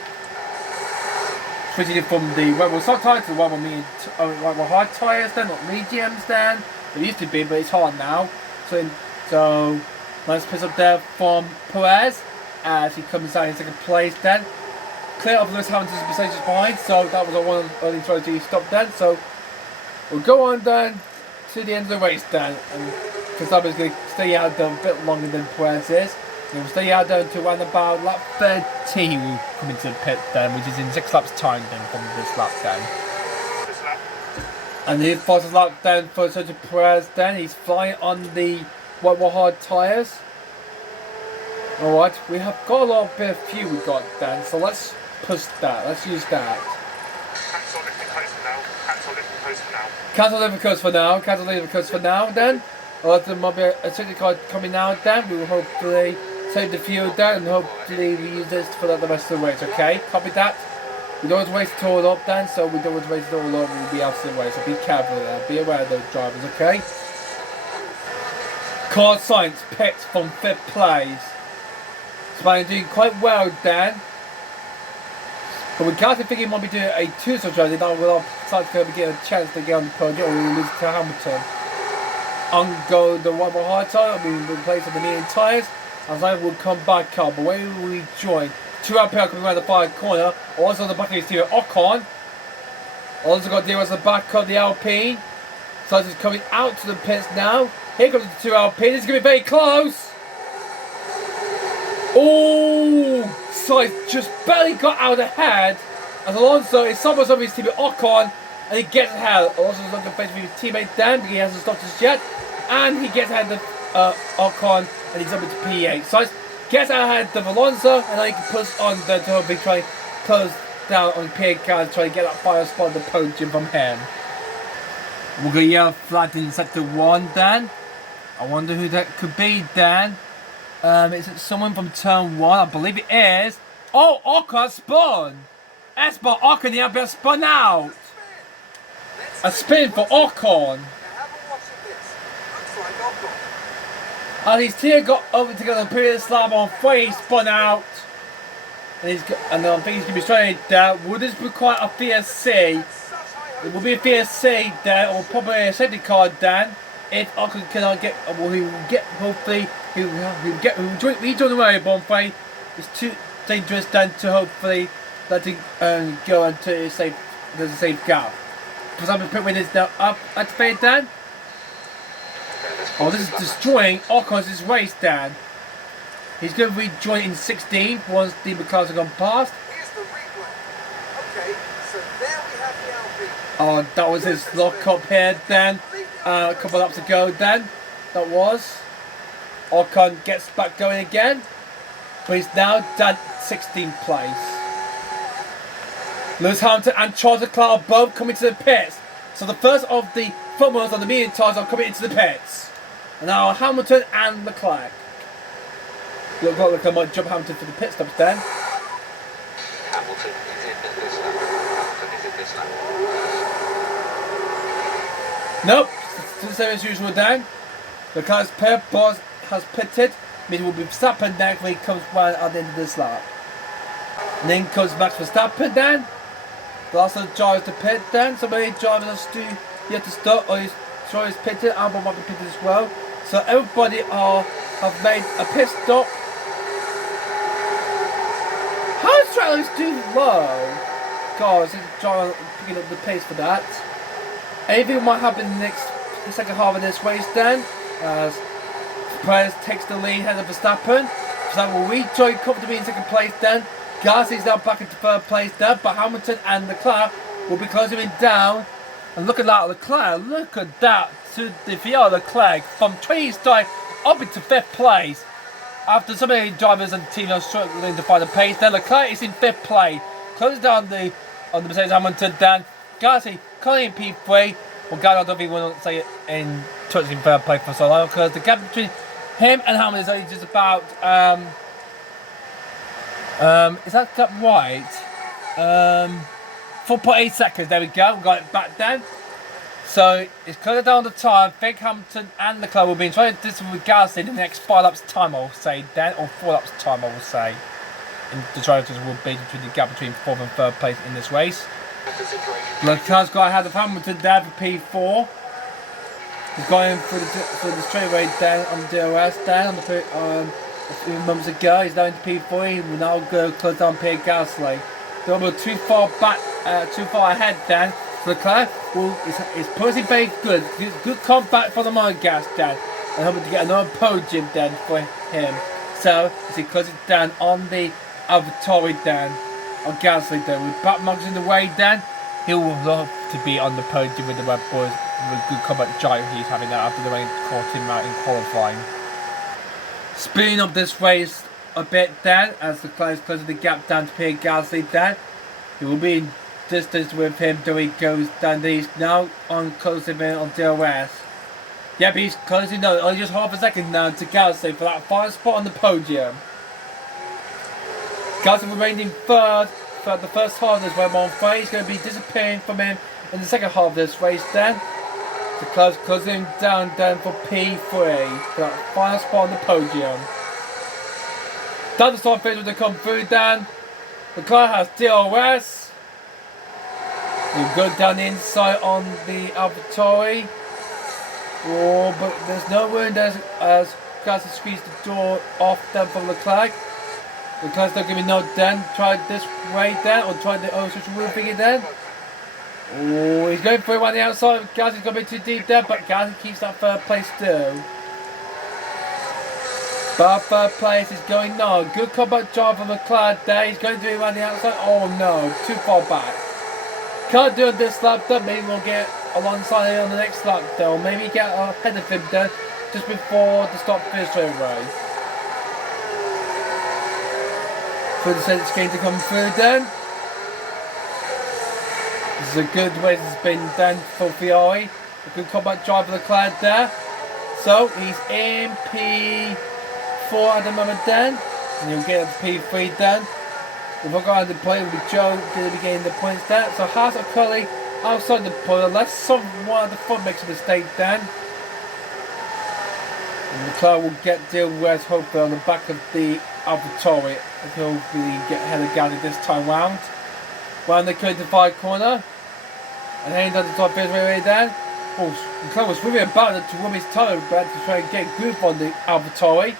Switching it from the wet wheel soft tyres to the wet wheel hard tyres then, not mediums then. It used to be, but it's hard now. So nice piss up there from Perez as he comes out in second place then. Clear up Lewis Hamilton's percentages behind, so that was one of the early tries to stop then. So we'll go on then to the end of the race then. And Verstappen is going to stay out there a bit longer than Perez is. We'll stay out there until around about lap 13 we'll come into the pit then, which is in 6 laps time then from this lap then. And the fastest lap then for Sergio Perez then, he's flying on the white wall hard tyres. Alright, we have got a lot of bit of fuel we got then, so let's push that, let's use that. Cancel lifting coast for now. Cancel lifting coast for now. Cancel lifting coast for now, cancel lifting coast for now then. There might be a safety car coming out then, we will hopefully save the fuel there and hopefully we use this for the rest of the race, okay? Copy that. We don't want to waste it all up then, so we don't want to waste it all up, we'll be out of the way, so be careful there, be aware of those drivers, okay? Car Science picked from 5th place. So I'm doing quite well then. But we can't think he might be doing a 2-star drive, then we'll start to get a chance to get on the podium or we'll lose to Hamilton. On go the one more hard tyre, we will replace the medium tyres. As I will come back up, but when will we join? 2 Ampere coming around the far corner. Also on the back of his team, Ocon. Also got to deal with the back of the Alpine. So it's coming out to the pits now. Here comes the 2 Alpine. This is going to be very close. Oh, so just barely got out ahead. As Alonso is somewhat of his teammate Ocon, and he gets ahead. Alonso's looking to face with his teammate Dan, but he hasn't stopped just yet. And he gets ahead of Ocon, and he's up into P8. So gets ahead of Alonso, and then he can push on the to try to close down on P8 car and try to get that final spot on the podium from him. We're going to yell flat in sector 1 then. I wonder who that could be then. Is it someone from turn 1? I believe it is. Oh, Ocon spun! Espa Ocon, the Alpine spun out! A spin for Ocon! And his team got over to get on the previous lap on 3, he spun out. And I think he's going to be straight there. Would this require a VSC? It will be a VSC there, or probably a safety car then. If Ocon cannot get, well, he will get, hopefully, he will join the way, Bonfay. It's too dangerous then to hopefully let him go into a safe, there's a safe gap. For example, pit win is now up, activated then. Oh, this is destroying Ocon's race, Dan. He's going to rejoin in 16 once the McLarens have gone past. Here's the replay. Okay, so there we have the Alpine. Oh, that was his lock up here, then. A couple of laps ago, then. That was. Ocon gets back going again. But he's now down 16th place. Lewis Hamilton and Charles Leclerc are both coming to the pits. So the first of the Footballers on the medium tyres are coming into the pits. And now Hamilton and Leclerc. Look, I might jump Hamilton for the pit stops then. Hamilton is in this lap. Hamilton is in this lap. Nope, it's the same as usual then. Leclerc's pit boss has pitted. Means we'll be Verstappen next when he comes round at the end of this lap. And then comes Max Verstappen then. The last of the drivers to pit then. So many drivers have yet to start, or his driver is pitted, Albon might be pitted as well. So everybody have made a pit stop. How is Travis too low? God, is the driver picking up the pace for that? Anything might happen in the second half of this race then, as Prix takes the lead ahead of Verstappen. Verstappen will rejoin comfortably in second place then. Gasly's now back into third place there, but Hamilton and Leclerc will be closing him down. And look at that, Leclerc, look at that, to the VR Leclerc from 20th start up into 5th place. After so many drivers and teams are struggling to find a pace, then Leclerc is in 5th place. Closing down on the Mercedes Hamilton then. Gasly currently in P3. Well, Gasly, I don't think we'll say it in touching third place for so long, because the gap between him and Hamilton is only just about, is that gap right? 4.8 seconds, there we go, we got it back then. So it's closing down the time. I think Hamilton and Leclerc will be in trying to distance with Gasly in the next 5 laps time, I will say then, or 4 laps time, I will say. And the drivers will be between the gap between 4th and 3rd place in this race. Leclerc's got ahead of Hamilton there for P4. He's going through the straightaway down on the DRS down a few moments ago. He's now into P4. He will now go close down Pierre Gasly. They're almost too far ahead then. Leclerc is posing very good. Good combat for the Monegasque then. And hoping to get another podium then for him. So as he closes down on the AlphaTauri then, on Gasly then, with back marks in the way then, he will love to be on the podium with the Red Bulls with good combat drive he's having there after the rain caught him out in qualifying. Speeding up this race a bit then, as Leclerc is closing the gap down to Pierre Gasly then. He will be in distance with him till he goes down. He's now on closing in on DRS. Yep, he's closing down only just half a second now to Gasly for that final spot on the podium. Gasly remained in third for the first half of this race. I'm afraid he's going to be disappearing from him in the second half of this race then. Leclerc's closing down for P3 for that final spot on the podium. Down the start phase when they come through then. Leclerc has DRS. He'll go down the inside on the AlphaTauri. Oh, but there's no room there as Gasly squeezed the door off then from Leclerc. Leclerc's not giving no then. Try this way then, or try the social rule thingy then. Oh, he's going through on the outside. Gasly's going to be too deep there, but Gasly keeps that third place still. But third place is going no. Good combat job from Leclerc there. He's going to do it around the outside. Oh no, too far back. Can't do it this lap though. Maybe we'll get alongside him on the next lap though. Maybe get ahead of him there just before the start finish straightaway. For the Saints game to come through then. This is a good way this has been done for Ferrari. A good combat drive for Leclerc there. So he's in P4 at the moment then. And he'll get up to P3 then. If we're going to play, will be Joe going to be getting the points there. So Haas are currently outside the point unless someone at the front makes a mistake then. And Leclerc will get DRS hopefully on the back of the AlphaTauri. And he'll really get ahead of Gasly this time round. Round the curve to 5 corner. And heading down the top phase right then. Oh, Leclerc was really about to rub his toe back to try and get grip on the AlphaTauri.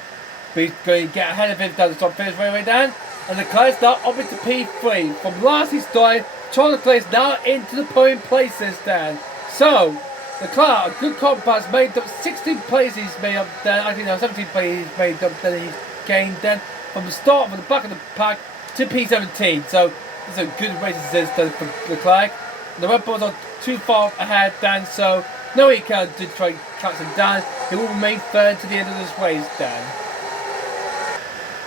But he's going to get ahead of him down the top phase right then. And Leclerc's now up into P3. From last he started, Charles Leclerc is now into the podium places then. So, Leclerc, a good compass, made up 16 places made up then. I think now 17 places made up then he's gained then. From the start, from the back of the pack to P17. So, it's a good race this then for Leclerc. The Red Bulls are too far ahead then, so no he can't do try to catch him down. He will remain third to the end of this race then.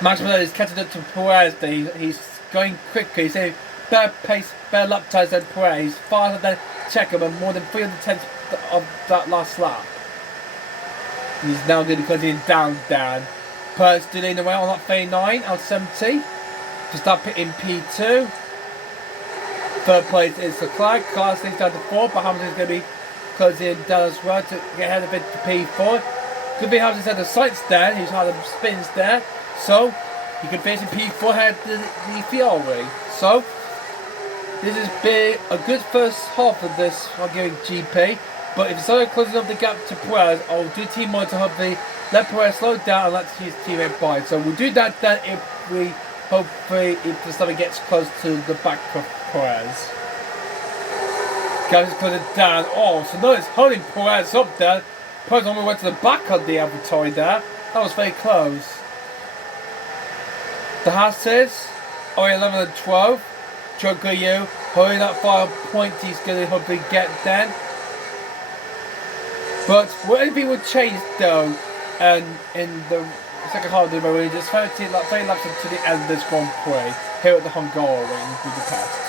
Max Verstappen is catching up to Perez. He's going quicker. He's a better pace, better lap times than Perez. He's faster than Checo and more than 300 tenths that last lap. He's now going to continue down. Perez still in the way on that 39 out 70. Verstappen in P2. Third place is Leclerc. Carlos things down to 4, but Hamilton's going to be closing down as well to get ahead of it to P4. Could be Hamilton's had the sights there. He's had the spins there, so he could finish in P4 ahead of the Fiore. So this has been a good first half of this Hungarian GP. But if it's only closing up the gap to Perez, I'll do team mode to hopefully let Perez slow down and let his teammate by. So we'll do that then if Verstappen gets close to the back of Perez. Guys is closing down. Oh, so now it's holding Perez up there. Perez almost went to the back of the AlphaTauri there. That was very close. The Hasses are 11 and 12. Joe Guyu holding that 5 point he's going to hopefully get then. But what anything would change though, and in the second half of the race, just 30 laps to the end of this Grand Prix here at the Hungarian Budapest.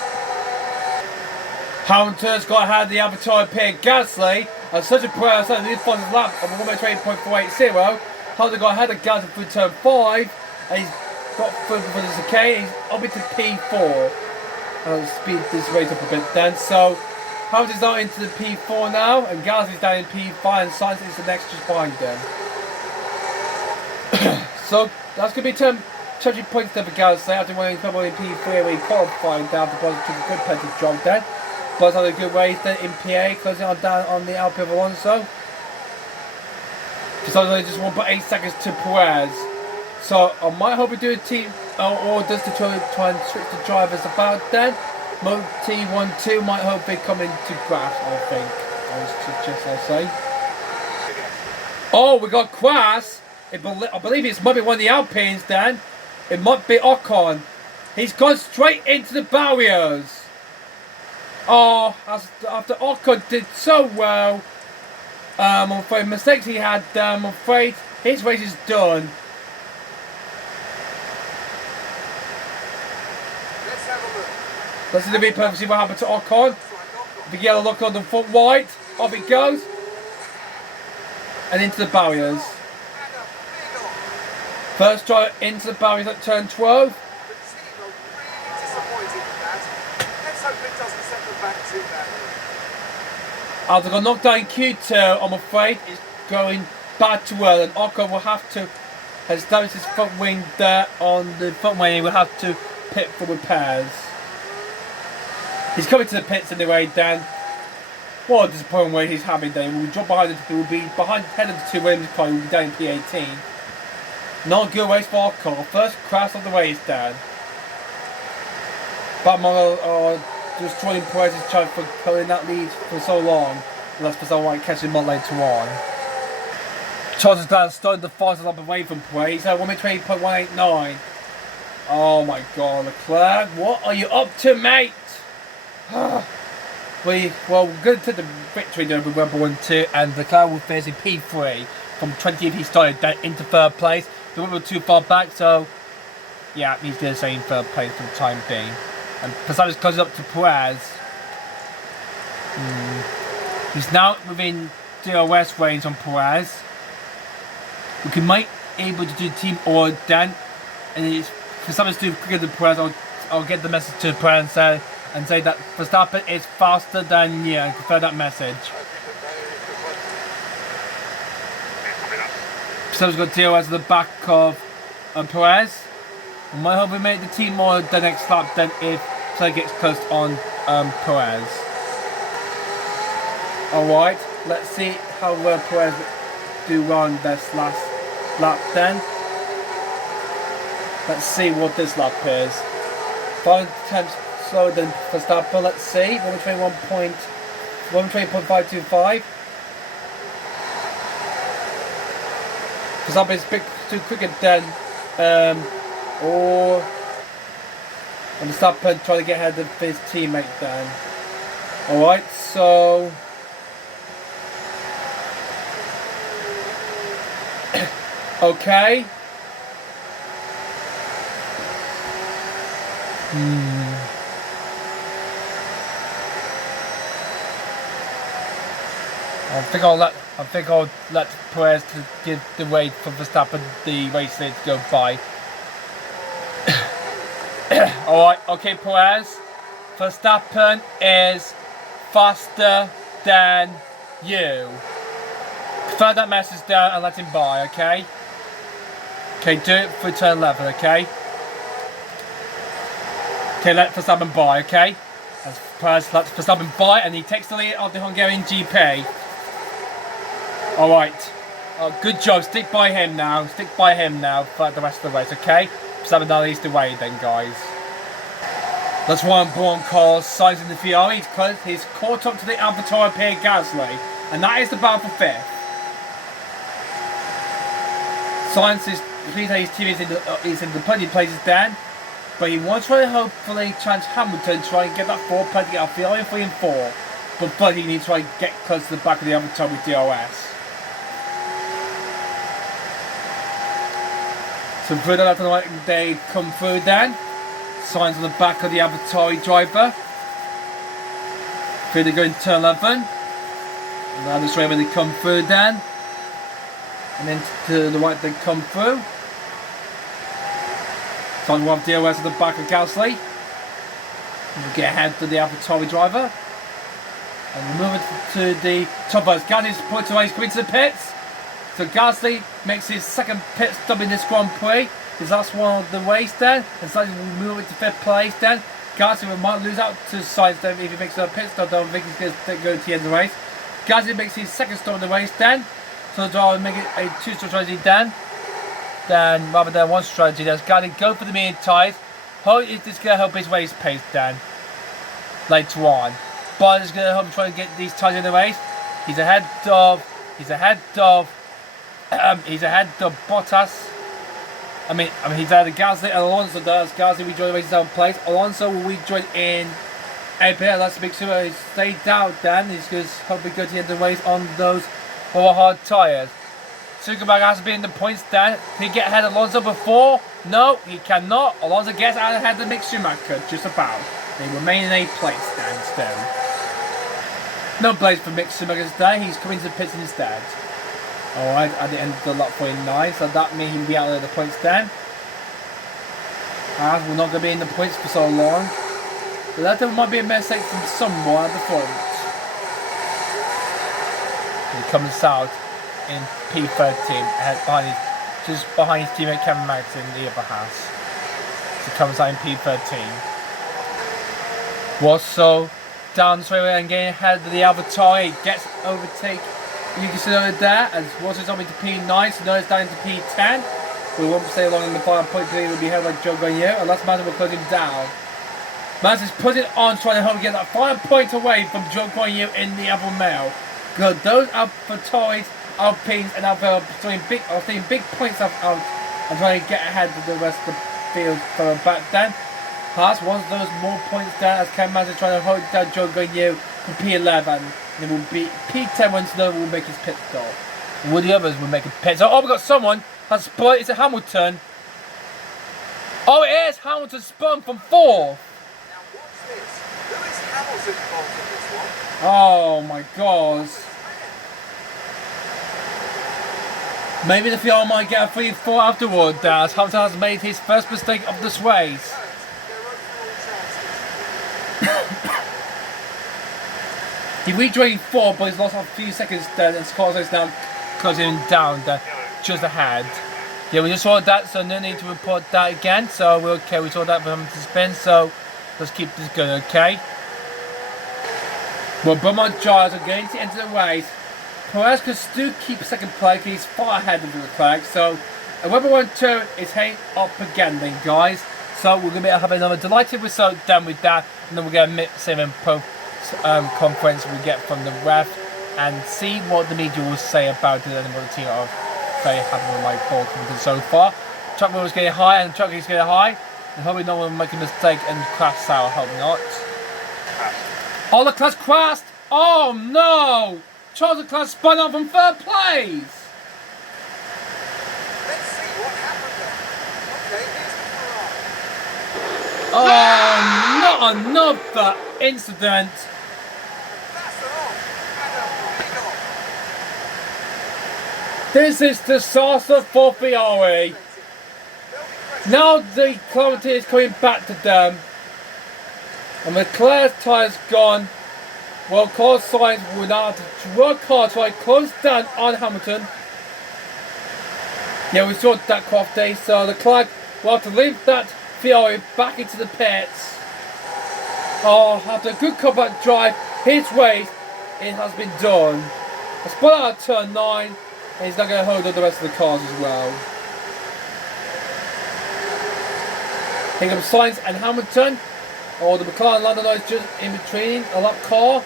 Hamilton's got ahead of the AlphaTauri Pierre Gasly, and such a Perez at the final lap of 1:28.480. Hamilton got ahead of Gasly through turn 5, and he's got through for the chicane. He's up into P4. I'll speed this race up a bit then. So Hamilton's now into the P4 now, and Gasly's down in P5, and Sainz is the next just behind them. So that's going to be 10 points there for Gasly after winning trouble in P3 where he qualified down for Bottas took a good penalty job then. Bottas had a good race then in PA, closing on down on the Alpine of Alonso. Just 1.8 seconds to Perez. So I might hope we do a team or does the try and switch the drivers about then. Mode T12 might hope they come into grass, I think. I'll say. Oh, we got Quas. I believe it might be one of the Alpines then. It might be Ocon. He's gone straight into the barriers. Oh, after Ocon did so well. I'm afraid mistakes he had, I'm afraid his race is done. Let's have a look. Let's see the replay and see what happened to Ocon. The yellow look on the foot white. Off it goes. And into the barriers. First try into the barriers at turn 12. The team are really disappointed with that. Let's hope it doesn't set them back too badly. After got knocked down in Q2, I'm afraid it's going bad to well, and Ocon will have to establish his front wing there on the front wing. He will have to pit for repairs. He's coming to the pits anyway, Dan. What a disappointing way he's having there. He will drop behind the he will be behind head of the two Williams car, he will be down in P18. Not a good race for Ocon. First crash of the race, Dan. Batman destroying Perez's chance for holding that lead for so long. And that's for someone catching him on later on. Charles is down, starting the fastest lap away from Perez. He's at 1:20.189. Oh my god, Leclerc, what are you up to, mate? We're going to take the victory over Red Bull 1-2, and Leclerc will finish in P3 from 20th he started down into third place. The Red Bull too far back, so yeah, he's going to stay in third place for the time being. And Verstappen's closes up to Perez. He's now within DRS range on Perez. We might able to do team order then, and it's Verstappen's too quicker than Perez. I'll get the message to Perez and say that Verstappen is faster than you, and confirm that message. Verstappen's got DRS at the back of Perez. I might hope we make the team more the next lap than if Perez gets close on Perez. Alright, let's see how well Perez do on this last lap then. Let's see what this lap is. 5 attempts slower than Verstappen, let's see. 120.525. Verstappen is a bit too quicker than and Verstappen trying to get ahead of his teammate then. Alright, so okay. think I'll let Perez to give the way for Verstappen the race to go by. Alright, okay, Perez. Verstappen is faster than you. Throw that message down and let him by, okay? Okay, do it for turn 11, okay? Okay, let Verstappen by, okay? As Perez lets Verstappen by and he takes the lead of the Hungarian GP. Alright. Good job, stick by him now. Stick by him now for the rest of the race, okay? Verstappen now leads the way then, guys. That's one Braun Carlos Sainz in the Ferrari. He's caught up to the AlphaTauri Pierre Gasly. And that is the battle for 5th. Sainz is pleased that his team is in the podium places then. But he wants to hopefully challenge Hamilton to try and get that 4 point to get off Ferrari 3 and 4. But he needs to try and get close to the back of the AlphaTauri with DRS. So through the left and right they come through then. Signs on the back of the AlphaTauri driver. Through they go in turn 11. And now this way when they come through then. And then to the right they come through. So we'll have DRS at the back of Gasly. We'll get ahead to the AlphaTauri driver. And we'll move it to the top of us. Gasly's point away, he's coming to the pits. So Gasly makes his second pit stop in this Grand Prix. His last one of the race then. And so we'll move it to 5th place then. Gasly might lose out to Sainz then if he makes a pit stop. I don't think he's going to go to the end of the race. Gasly makes his second stop of the race then. So I'll make it a 2-stop strategy then. Then rather than 1 strategy, there's Gasly go for the medium tyres. It's going to help his race pace then later on. But it's going to help him try to get these tyres in the race. He's ahead of Bottas. I mean he's ahead of Gasly and Alonso does. Gasly rejoin the race in 7th place. Alonso will rejoin in 8th place. That's a big super. He's stayed down then. He's going to hopefully go to the end of the race on those hard tyres. Zuckerberg has to be in the points then. Can he get ahead of Alonso before? No, he cannot. Alonso gets out ahead of Mick Schumacher, just about. They remain in 8th place then still. No place for Mick Schumacher today. He's coming to the pits instead. Alright, at the end of the lap 49, so that means he'll be out of the points then. As we're not going to be in the points for so long. But that might be a mistake from someone at the front. He comes out in P13, just behind his teammate Cameron Magnussen in the other half. So he comes out in P13. Also, down the straightaway and getting ahead of the AlphaTauri, gets overtake. You can see over there, as Watson's on to P9, so now it's down to P10. We won't stay long in the final point, but will be held by Joe Gagnon, and that's Mazda will close him down. Mazda's putting on, trying to help get that final point away from Joe Gagnon in the Alfa Romeo. Because those AlphaTauris, Alpines, and Alfa are seeing big points out and trying to get ahead of the rest of the field further back then. Haas wants those more points down as Ken Mazda trying to hold down Joe Gagnon for P11. And it will be P10 when Snow will make his pit stop. Will the others will make a pit stop? Oh, we've got someone that's spun. It's a Hamilton. Oh, it is Hamilton spun from 4th. Now watch this. Who is Hamilton involved in this one? Oh my God. Maybe the Ferrari might get a 3-4 afterward, as Hamilton has made his first mistake of this race. He rejoined 4, but he's lost a few seconds then, and Scott is now closing down there, just ahead. Yeah, we just saw that, so no need to report that again. So we're okay, we saw that for him to spin, so let's keep this going, okay? Well, Beaumont Giles are going to enter the race. Perez could still keep second place, he's far ahead of the flag, so Webber 1-2 is heading up again then, guys. So we're going to have another delighted result done with that, and then we're going to mid-7 conference we get from the ref and see what the media will say about it and what the team are very happy with my ball coming so far. Truck wheel is getting high and the truck is getting high. And hopefully no one will make a mistake and crash out. I hope not. Oh, the class crashed! Oh no! Charles Leclerc spun off from 3rd place! Let's see what happened there. Okay, here's the Ferrari. Oh, not another incident. That's it off. And a big off. This is disaster for Ferrari. Now the commentator is coming back to them. And Leclerc's tyres gone. Well, Carlos Sainz will now have to work hard to close down on Hamilton. Yeah, we saw that Croft day, so Leclerc will have to leave that Ferrari back into the pits. Oh, after a good comeback drive, his race, it has been done. A spot out of turn 9, and he's not going to hold on the rest of the cars as well. Here comes Sainz and Hamilton. Oh, the McLaren Lando is just in between a lap car.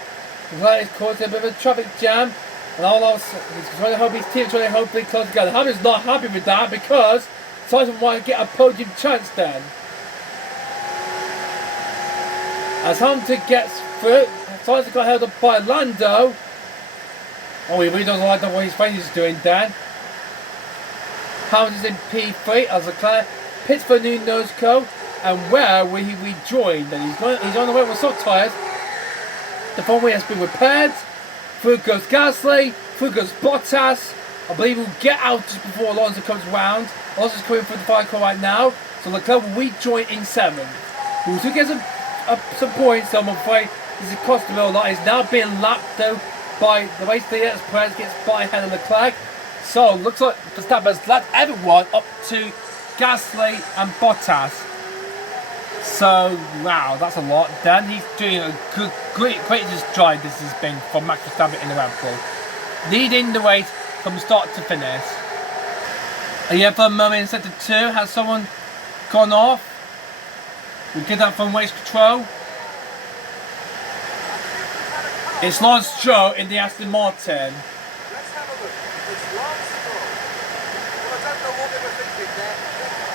Leclerc is causing a bit of a traffic jam. And all else, he's trying to hope his team trying to hopefully close together. Hamilton's not happy with that because Sainz want to get a podium chance then. As Hamilton gets through, Sainz got held up by Lando. Oh, he really doesn't like what his friend is doing, Dan. Hamilton's in P3 as Leclerc pits for a new nose cone. And where will he rejoin? Then he's on the way with soft tyres. The front wheel has been repaired. Through goes Gasly. Through goes Bottas. I believe he'll get out just before Alonso comes round. Alonso's coming through the fire car right now. So Leclerc will rejoin in 7th. He also gets some points, so I'm afraid this is costing him a lot. He's now being lapped though by the race leader as Perez gets by ahead of Leclerc. So looks like Verstappen has lapped everyone up to Gasly and Bottas. So, wow, that's a lot. Dan, he's doing a good, greatest drive this has been for Max Verstappen in the Red Bull. Leading the race from start to finish. And yeah, for a moment in sector 2, has someone gone off? We get that from race control. It's Lance Stroll in the Aston Martin. Let's have a look. It's Lance Stroll. Well, I don't know what they were thinking there.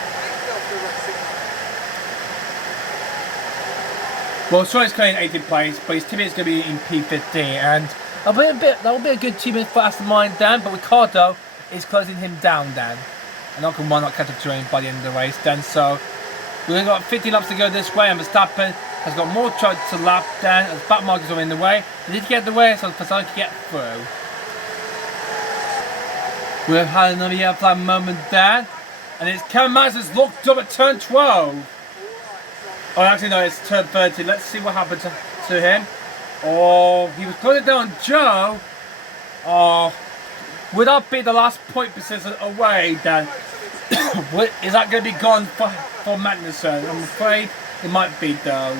Completely off the racing line. Well, Stroll is currently in 18th place, but his teammate is going to be in P15, and that'll be a good teammate for Aston Martin, Dan. But Ricciardo is closing him down, Dan, and Ocon will not catch up to him by the end of the race, Dan. So we've got 15 laps to go this way, and Verstappen has got more time to lap, Dan, as back markers are in the way. They need to get the way so Verstappen can get through. We've had another yellow flag moment, Dan, and it's Kevin Magnussen locked up at turn 12. Oh, actually, no, it's turn 30. Let's see what happened to him. Oh, he was closing down Joe. Oh, would that be the last point position away, Dan? Is that going to be gone for Magnussen? I'm afraid it might be, though.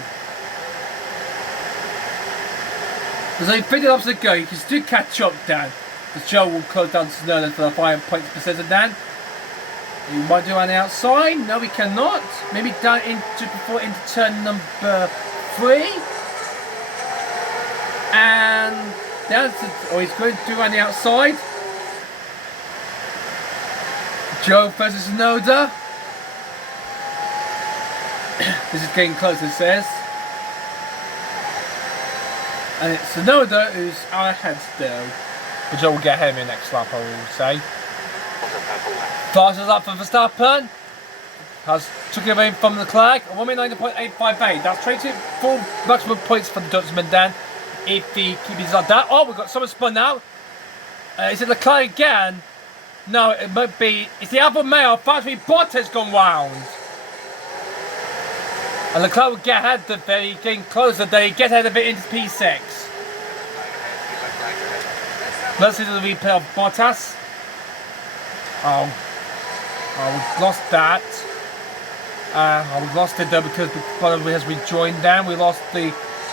There's only 50 laps to go. You can still catch up, Dan. Because Joe will close down Tsunoda for the 5 points position, Dan. He might do on the outside. No, we cannot. Maybe down into turn number 3. And he's going to do on the outside. Joe versus Noda. This is getting close, it says. And it's Tsunoda who's out ahead still. But Joe will get him in next lap, I will say. Fastest lap for Verstappen. Has took it away from Leclerc. 1:90.858. That's 22 full maximum points for the Dutchman, Dan. If he keeps like that. Oh, we've got someone spun out. Is it Leclerc again? No, it might be. It's the Alfa Romeo. Factory Bottas gone round. And Leclerc will get ahead of it. He's getting closer. They get ahead of it into P6. Let's see the replay of Bottas. Oh, we've lost that. We've lost it though because probably has rejoined them. We lost the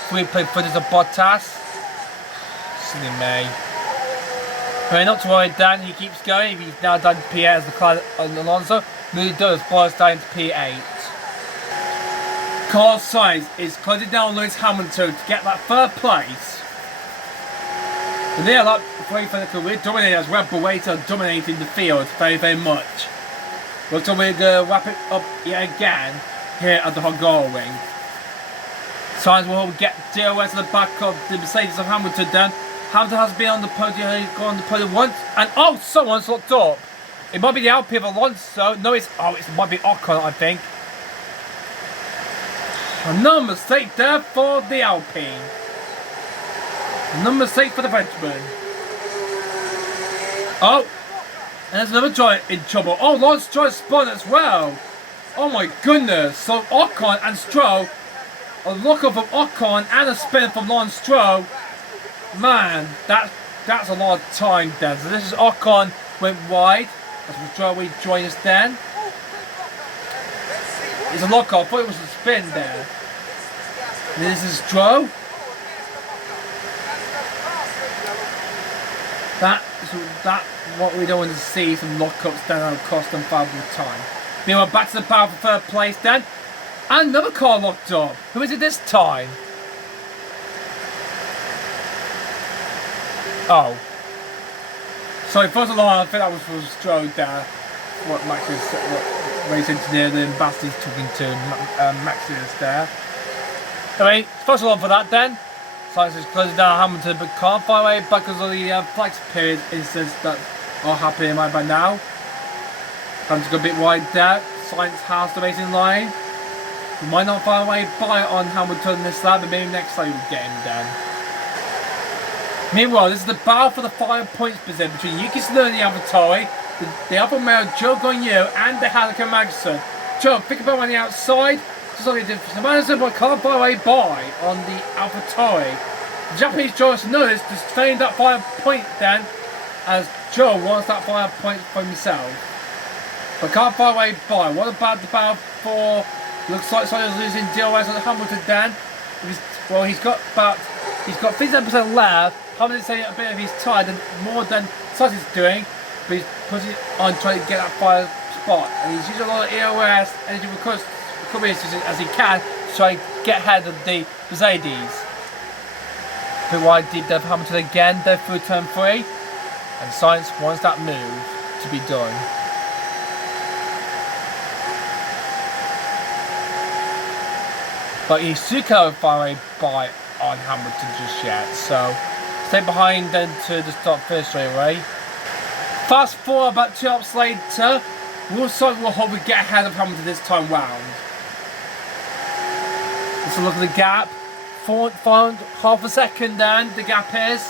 replay footage of Bottas. Silly me. Anyway, not to worry, Dan. He keeps going. He's now done P8 as the car on Alonso. Really does. Bottas down to P8. Carlos Sainz is closing down Lewis Hamilton to get that 3rd place. And they are like waiting for the career dominating as Red Bull Racer dominating the field very, very much. Looks like we're going to wrap it up yet again here at the Hungarian. Sainz will get DOS at the back of the Mercedes of Hamilton then. Hamilton has been on the podium, he's gone on the podium once, and oh, someone's locked up. It might be the Alpine of Alonso. No, it might be Ocon, I think. No mistake there for the Alpine. No mistake for the Frenchman. Oh, And there's another driver in trouble. Oh, Lance Stroll spun as well. Oh my goodness. So Ocon and Stroll, a lock-up from Ocon and a spin from Lance Stroll. Man, that's a lot of time then. So this is Ocon went wide. That's Stroll we join us then. It's a lock-up. I thought it was a spin there. And this is Stroll. That what we don't want to see, some lock-ups down that will cost them valuable time. Meanwhile, back to the battle for third place then. And another car locked up. Who is it this time? Oh. Sorry, first of all, I think that was for Stroll there. What Max is, what race engineer and Basti's talking to Max is there. Anyway, first of all for that then. Sainz is closing down Hamilton, but can't fly away because of the flex period instance that are happening right by now. Hamilton's got a bit wide there. Sainz has the racing line. We might not fly away by on Hamilton this lap, but maybe next lap we'll get him then. Meanwhile, this is the battle for the 5 points position between Yuki Tsunoda and the AlphaTauri, the Alfa Romeo, Joe Guanyu, and the Hanneke Magnussen. Joe, think about on the outside. Just like the Magnussen, but can't fly away by on the AlphaTauri. The Japanese driver noticed just defending that 5 point then, as Joe wants that 5 points for himself. But can't fly away by. What about the battle for? Looks like Sainz losing DRS on Hamilton then. Well, he's got 57% left. Hamilton's saying a bit of his time and more than Sainz is doing, but he's pushing on trying to get that 5 spot. And he's using a lot of EOS energy recovery as he can to try and get ahead of the Mercedes. Bit wide deep there for Hamilton again, there through turn 3. And Sainz wants that move to be done. But he still can't far away by on Hamilton just yet, so stay behind then to the start first straight away. Fast forward about 2 laps later, we'll hope we get ahead of Hamilton this time round. Let's look at the gap. Found half a second then, the gap is.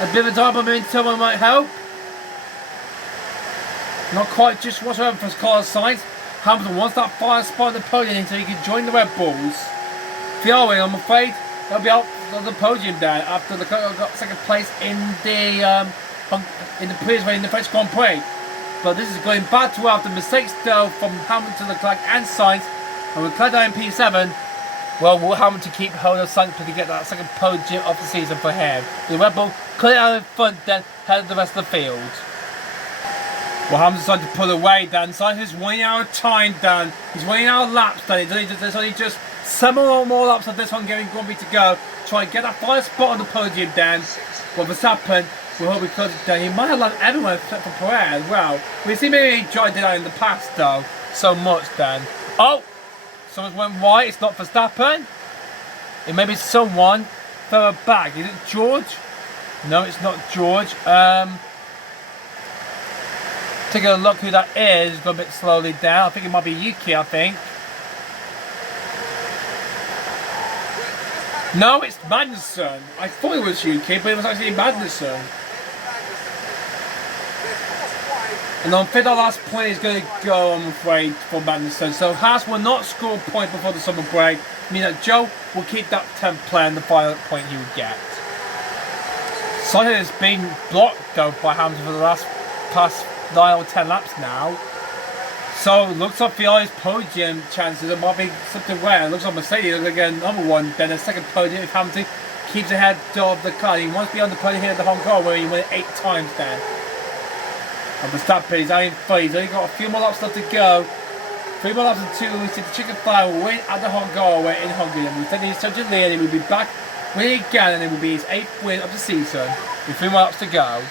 A bit of a double momentum might help. Not quite just whatsoever for Carlos Sainz. Hamilton wants that 5 spot on the podium so he can join the Red Bulls. Ferrari, I'm afraid, they'll be out on the podium there after the got second place in the Prix in the French Grand Prix. But this is going bad to after mistakes though from Hamilton, Leclerc and Sainz. And with Leclerc in P7, well, will Hamilton keep hold of Sainz to get that second podium of the season for him? The Red Bull clear out in front then head of the rest of the field. Well, Hamilton's trying to pull away then. Sainz is running out of time then. He's running out of laps then. There's only just 7 or more laps of this one going to go. Try and get that 5 spot on the podium then. Well, Verstappen, we hope we close it down. He might have left everyone except for Perez as well. We've seen maybe Joy did that in the past though. So much then. Oh! Someone went wide. It's not Verstappen. It may be someone further back. Is it George? No, it's not George. Take a look who that is. Going a bit slowly down. I think it might be Yuki, I think. No, it's Magnussen. I thought it was Yuki, but it was actually Magnussen. And on fifth, our last point is going to go, I'm afraid, for Magnussen. So Haas will not score a point before the summer break, meaning that Joe will keep that 10th play and the final point he would get. Sainz has been blocked though by Hamilton for the past 9 or 10 laps now. So looks like Ferrari's podium chances, it might be something rare. It looks like Mercedes are going to get another one, then a second podium if Hamilton keeps ahead of the car. He wants to be on the podium here at the Hong Kong where he won it 8 times then. And Verstappen, he's only 3, he's only got a few more laps left to go. 3 more laps until we see the chicken fly will win at the Hong Kong in Hungary. And we'll take his subject lead and he will be back winning again, and it will be his 8th win of the season with 3 more laps to go.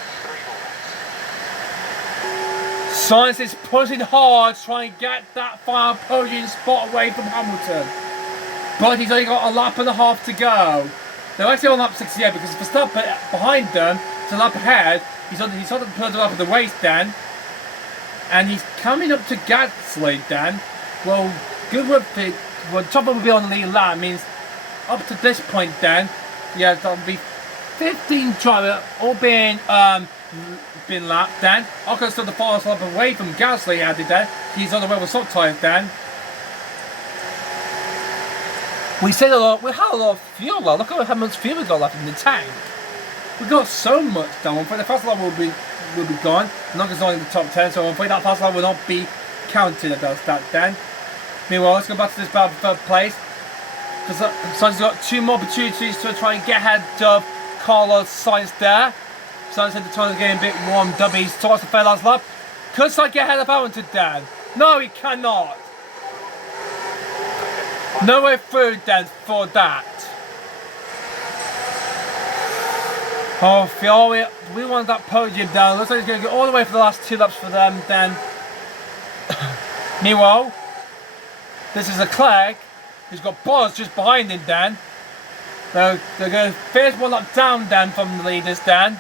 Sainz is pushing hard to try and get that final podium spot away from Hamilton. But he's only got a lap and a half to go. They're actually on lap 68 because Verstappen behind them, to lap ahead. He's on the third lap of the race then. And he's coming up to Gasly then. Well, good work. Well, top will be on the lead lap. Means up to this point then, yeah, that'll be 15 drivers, all being been lapped then. Occon's still the fastest lap away from Gasly added then. He's on the way with soft tyres then. We said a lot, we had a lot of fuel left. Look at how much fuel we got left in the tank. We got so much done. I'm afraid the fast lap will be gone. Not because only in the top 10, so I'm afraid that fast lap will not be counted against that then. Meanwhile, let's go back to this battle for third place. Sainz got 2 more opportunities to try and get ahead of Carlos Sainz there. Sainz said the time is getting a bit warmed up. He's towards the fair last lap. Could Sainz get ahead of Hamilton Dan? No, he cannot. No way through Dan for that. Oh, Fiori, we want that podium down. Looks like he's going to go all the way for the last 2 laps for them then. Meanwhile, this is Leclerc. He's got Bottas just behind him, Dan. They're going to finish 1 lap down, Dan, from the leaders, Dan.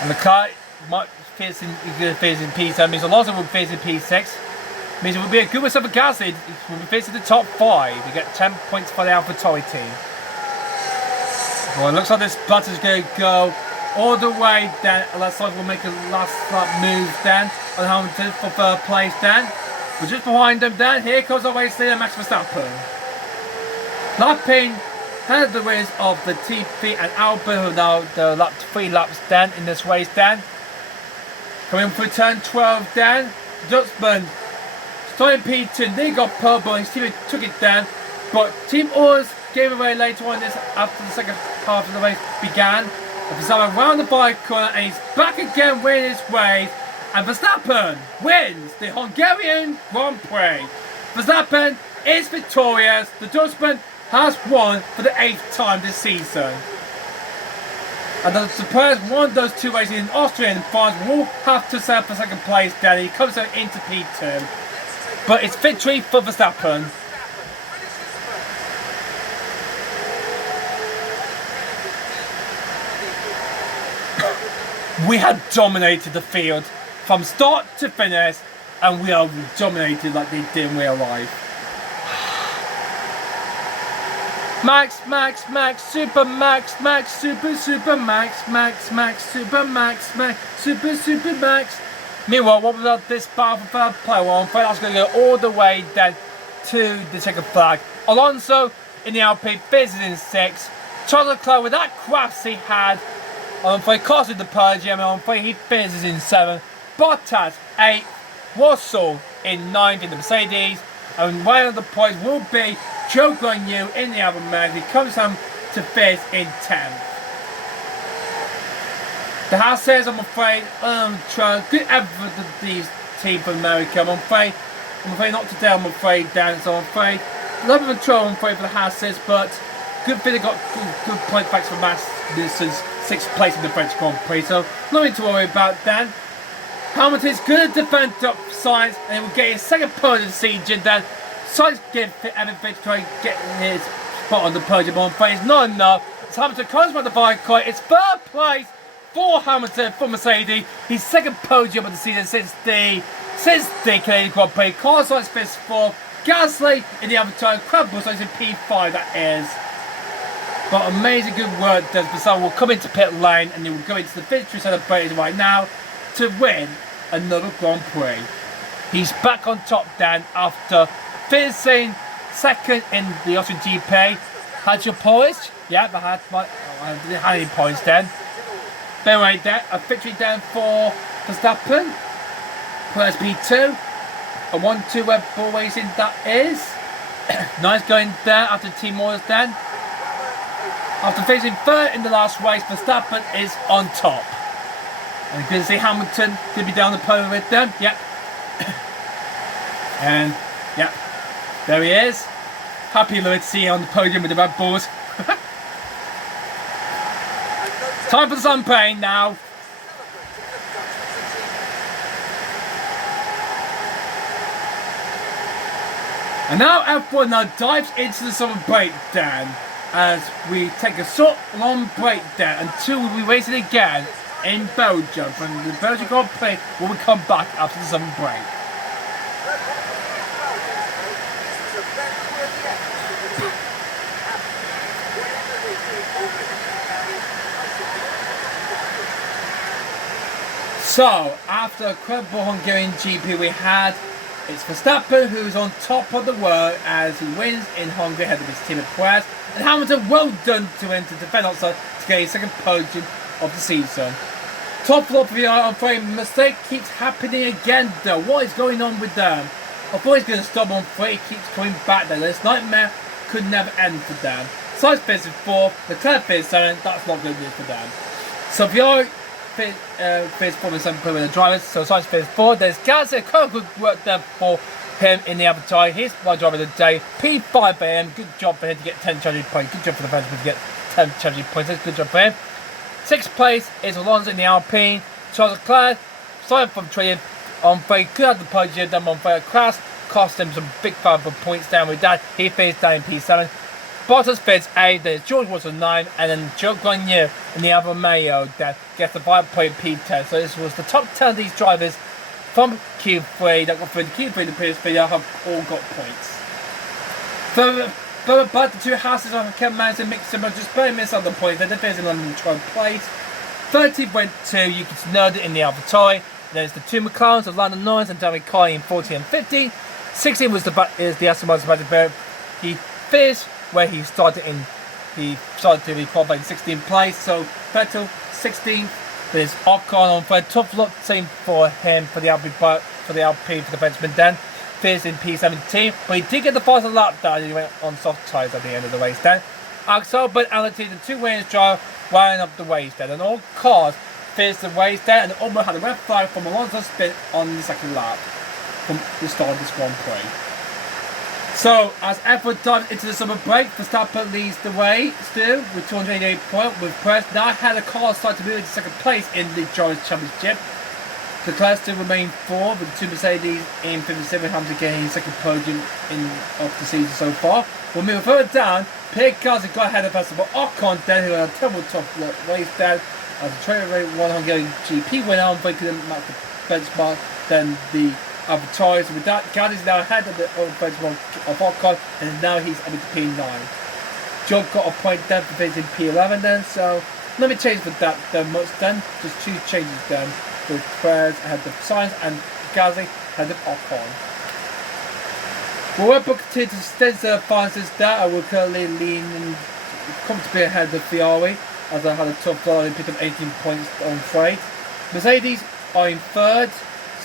And Leclerc might finish in P7, means Alonso will finish in P6. Means it will be a good result for Gasly. He will be finishing in the top 5. We get 10 points for the AlphaTauri team. Well, it looks like this button's going to go all the way, Dan. Unless Sainz will make a last lap move, Dan, on Hamilton for 3rd place, Dan. But just behind them, Dan, here comes the race leader, Max Verstappen. Lapping had the wins of the TP and Albon, who now the lap 3 laps, Dan, in this race, Dan. Coming through turn 12, Dan. Dutchman starting P2, they got purple, and his team took it down. But Team Oars gave away later on this after the second half of the race began. And Verstappen round the bike corner, and he's back again winning his race. And Verstappen wins the Hungarian Grand Prix. Verstappen is victorious. The Dutchman has won for the 8th time this season. And the Spurs won those 2 races in Austria and France. Will have to settle for 2nd place. Then he comes into P2. But it's victory for Verstappen. We have dominated the field from start to finish, and we are dominated like they did in real life. Max, Max, Max, Super Max, Max, Super, Super Max, Max, Max, Super Max, Max, Super, Super Max. Meanwhile, what about this battle for 3rd place? Well, I'm afraid that's going to go all the way down to the checkered flag. Alonso in the Alpine finishes in 6th. Charles Leclerc with that crash he had, I'm afraid costed the podium, and I'm afraid he finishes in 7th. Bottas 8th. Russell in 9th in the Mercedes. And one of the points will be Joe Guanyu in the Alpha Mag. He comes home to finish in 10th. The House says, I'm afraid, trying good effort for these team from America. I'm afraid not today, I'm afraid, Dan. So I'm afraid, love and control, I'm afraid, for the House says, but good thing they got good point backs for Max. This is 6th place in the French Grand Prix, so nothing to worry about, Dan. Hamilton's going to defend up Sainz, and he will get his 2nd podium this season, Dan. Sainz gave everything to try and get his spot on the podium, but I'm afraid it's not enough. As Hamilton comes by the bike, it's 3rd place for Hamilton for Mercedes. His 2nd podium of the season since the Canadian Grand Prix. Carlos Sainz finished 4th. Gasly in the other turn. Crabble Sainz in P5, that is. But amazing good work. Verstappen will come into pit lane, and he will go into the victory celebration right now to win another Grand Prix. He's back on top, Dan, after finishing 2nd in the Austrian GP. Had your points? Yeah, but I didn't have any points then. But anyway, a victory down for Verstappen. Plus P2. A 1-2 Red Bull racing, that is. Nice going there after Team Moyes then. After finishing 3rd in the last race, Verstappen is on top. And good to see Hamilton could be down the podium with them. Yep. And yep, there he is. Happy to see him on the podium with the Red Bulls. Time for the champagne now. And now F1 now dives into the summer breakdown as we take a short, long breakdown until we race it again in Belgium. From the Belgian Grand Prix, when we come back after the summer break. So, after a credible Hungarian GP we had, it's Verstappen who's on top of the world as he wins in Hungary ahead of his team at Prix. And Hamilton, well done to him to defend outside to get his second podium of the season. Top flop for the on frame mistake keeps happening again though. What is going on with them? I thought he's going to stop on free, he keeps coming back there. This nightmare could never end for them. Sainz finishes 4th, Leclerc finishes 7th, that's not good news for them. So Fiore finished 4th and 7th with the drivers, so Sainz finished 4th. There's Gasly, good work there for him in the avatar. He's my driver of the day. P5 for him, good job for him to get 10 strategy points. Good job for the Frenchman to get 10 strategy points, that's good job for him. 6th place is Alonso in the Alpine. Charles Leclerc, started from trading on free, could have the podium, then on free crash, cost him some big valuable points down with that. He finished down in P7. Bottas finished 8th, there's George Russell 9th, and then Joe Guanyu in the Alfa Romeo that gets the 5-point P10. So this was the top 10 of these drivers from Q3 that got through the Q3 the previous video have all got points. Further back, the two houses of Kevin Manson mixed them just barely missed on the points. They finished in London 12th place. 30th went to Yuki Tsunoda in the AlphaTauri. There's the two McLarens of Lando Norris and David Carney in 14 and 15. 16 was the Aston Martin Sebastian. He finished where he started to be qualified in 16th place. So Vettel 16th. There's Ocon on third. Tough luck, same for him for the Alpine for the Frenchman then. Finished in P17, but he did get the faster lap down. He went on soft tyres at the end of the race then. Axel but Ality, the two Williams driver, running up the race then, and all cars finished the race there, and almost had a red flag from Alonso's spin on the second lap from the start of this Grand Prix. So, as F1 dives into the summer break, Verstappen leads the way still with 288 points with Press. Now had a car start to move into second place in the Drivers' Championship. Leclerc still remain 4 with the two Mercedes in 57, Hamilton getting his second podium of the season so far. We'll move further down. Pierre Gasly got ahead of us, but Ocon then who had a terrible top race down as the 2021 Hungarian GP winner on breaking the benchmark than the other tires. With that, Gasly's now ahead of the benchmark of Ocon, and now he's up to P9. Joe got a point then for finishing P11 then, so let me change for that then much then. Just two changes then. With Perez ahead of Sainz and Gasly ahead of Ocon. Well, Red Bull continues to extend their advances there. I will currently lean comfortably ahead of Ferrari as I had a tough run and picked up 18 points on trade. Mercedes are in 3rd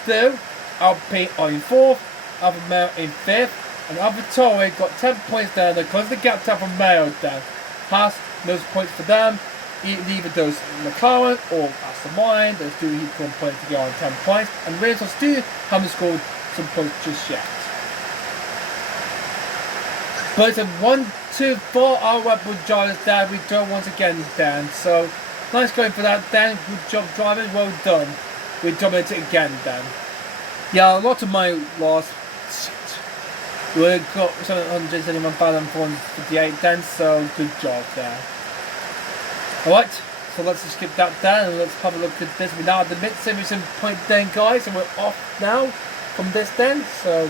still, Alpine are in 4th, Alfa Romeo in 5th, and AlphaTauri got 10 points there. They closed the gap to Alfa Romeo there. Haas, those points for them. Either those McLaren or Aston Martin, those do equal points to go on 10 points, and Williams still haven't scored some points just yet. But it's a 1, 2, 4 our Red Bull drivers there. We go once again, Dan. So nice going for that, Dan. Good job driving, well done. We dominated again, Dan. Yeah, a lot of my loss. We got 771,458 then, so good job there. Alright, so let's just skip that down and let's have a look at this. We're now at the mid-season point then, guys, and we're off now from this then. So,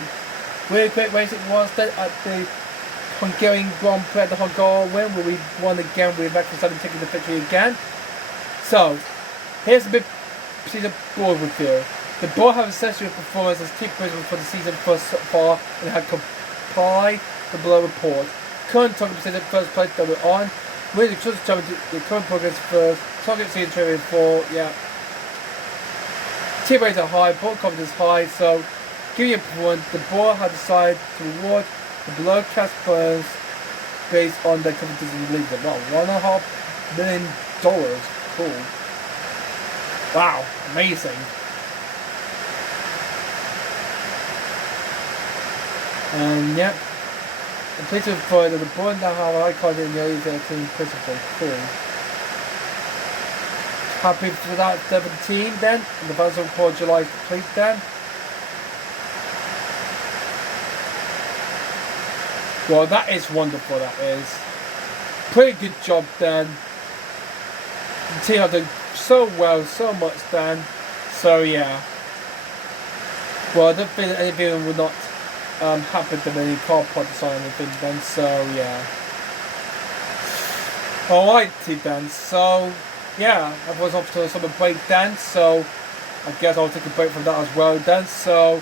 really great race it was then at the Hungarian Grand Prix at the Hungarian win, where we won again with Max Verstappen taking the victory again. So, here's a big season board review. The board have assessed your performance as key principles for the season thus far and had complied the below report. Current target position first place that we're on. With the current progress first, target season training 4, yeah. Team rates are high, board confidence high, so give you a point. The board has decided to reward the below cash players based on their confidence in the league. Wow, $1.5 million. Cool. Wow, amazing. And yep. And please avoid that the board now have high quality in the early 13 principle. Cool. Happy for that for the team then. And the balance report July is complete then. Well, that is wonderful, that is. Pretty good job then. The team have done so well, so much then. So yeah. Well, I don't think that anything would not happened to any car pod design or anything then, so yeah. Alrighty then, so yeah, I was off to a summer break then, so I guess I'll take a break from that as well then. So,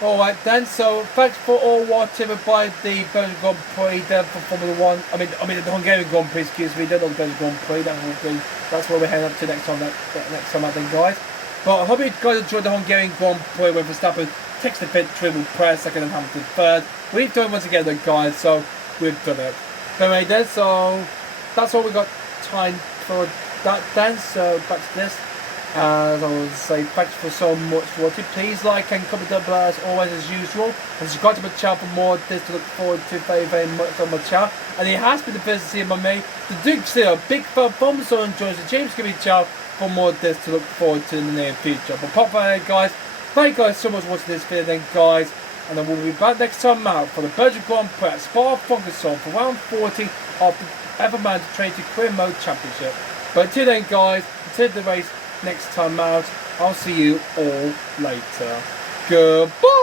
alright then, so thanks for all watching by the Belgian Grand Prix then for Formula 1. I mean the Hungarian Grand Prix, excuse me, then not the Belgian Grand Prix. That's where we're heading up to next time, I think, guys. But I hope you guys enjoyed the Hungarian Grand Prix when Verstappen takes the victory with Prix second and Hamilton third. We've done it once again then, guys, so we've done it. Anyway then, so that's all we got time for that then, so back to this. As I will say, thanks for so much for watching. Please like and comment down below as always as usual. And subscribe to my channel for more of this to look forward to very much on my channel. And it has been the first to see by me, the Duke Seal, big fan from the Sun joins the James Gibby channel for more of this to look forward to in the near future. But pop by there, guys. Thank you guys so much for watching this video then, guys. And then we'll be back next time out for the Belgian Grand Prix at Spa-Francorchamps for round 40 of the Everman Trinity Career Mode Championship. But until then, guys, until the race next time out, I'll see you all later. Goodbye!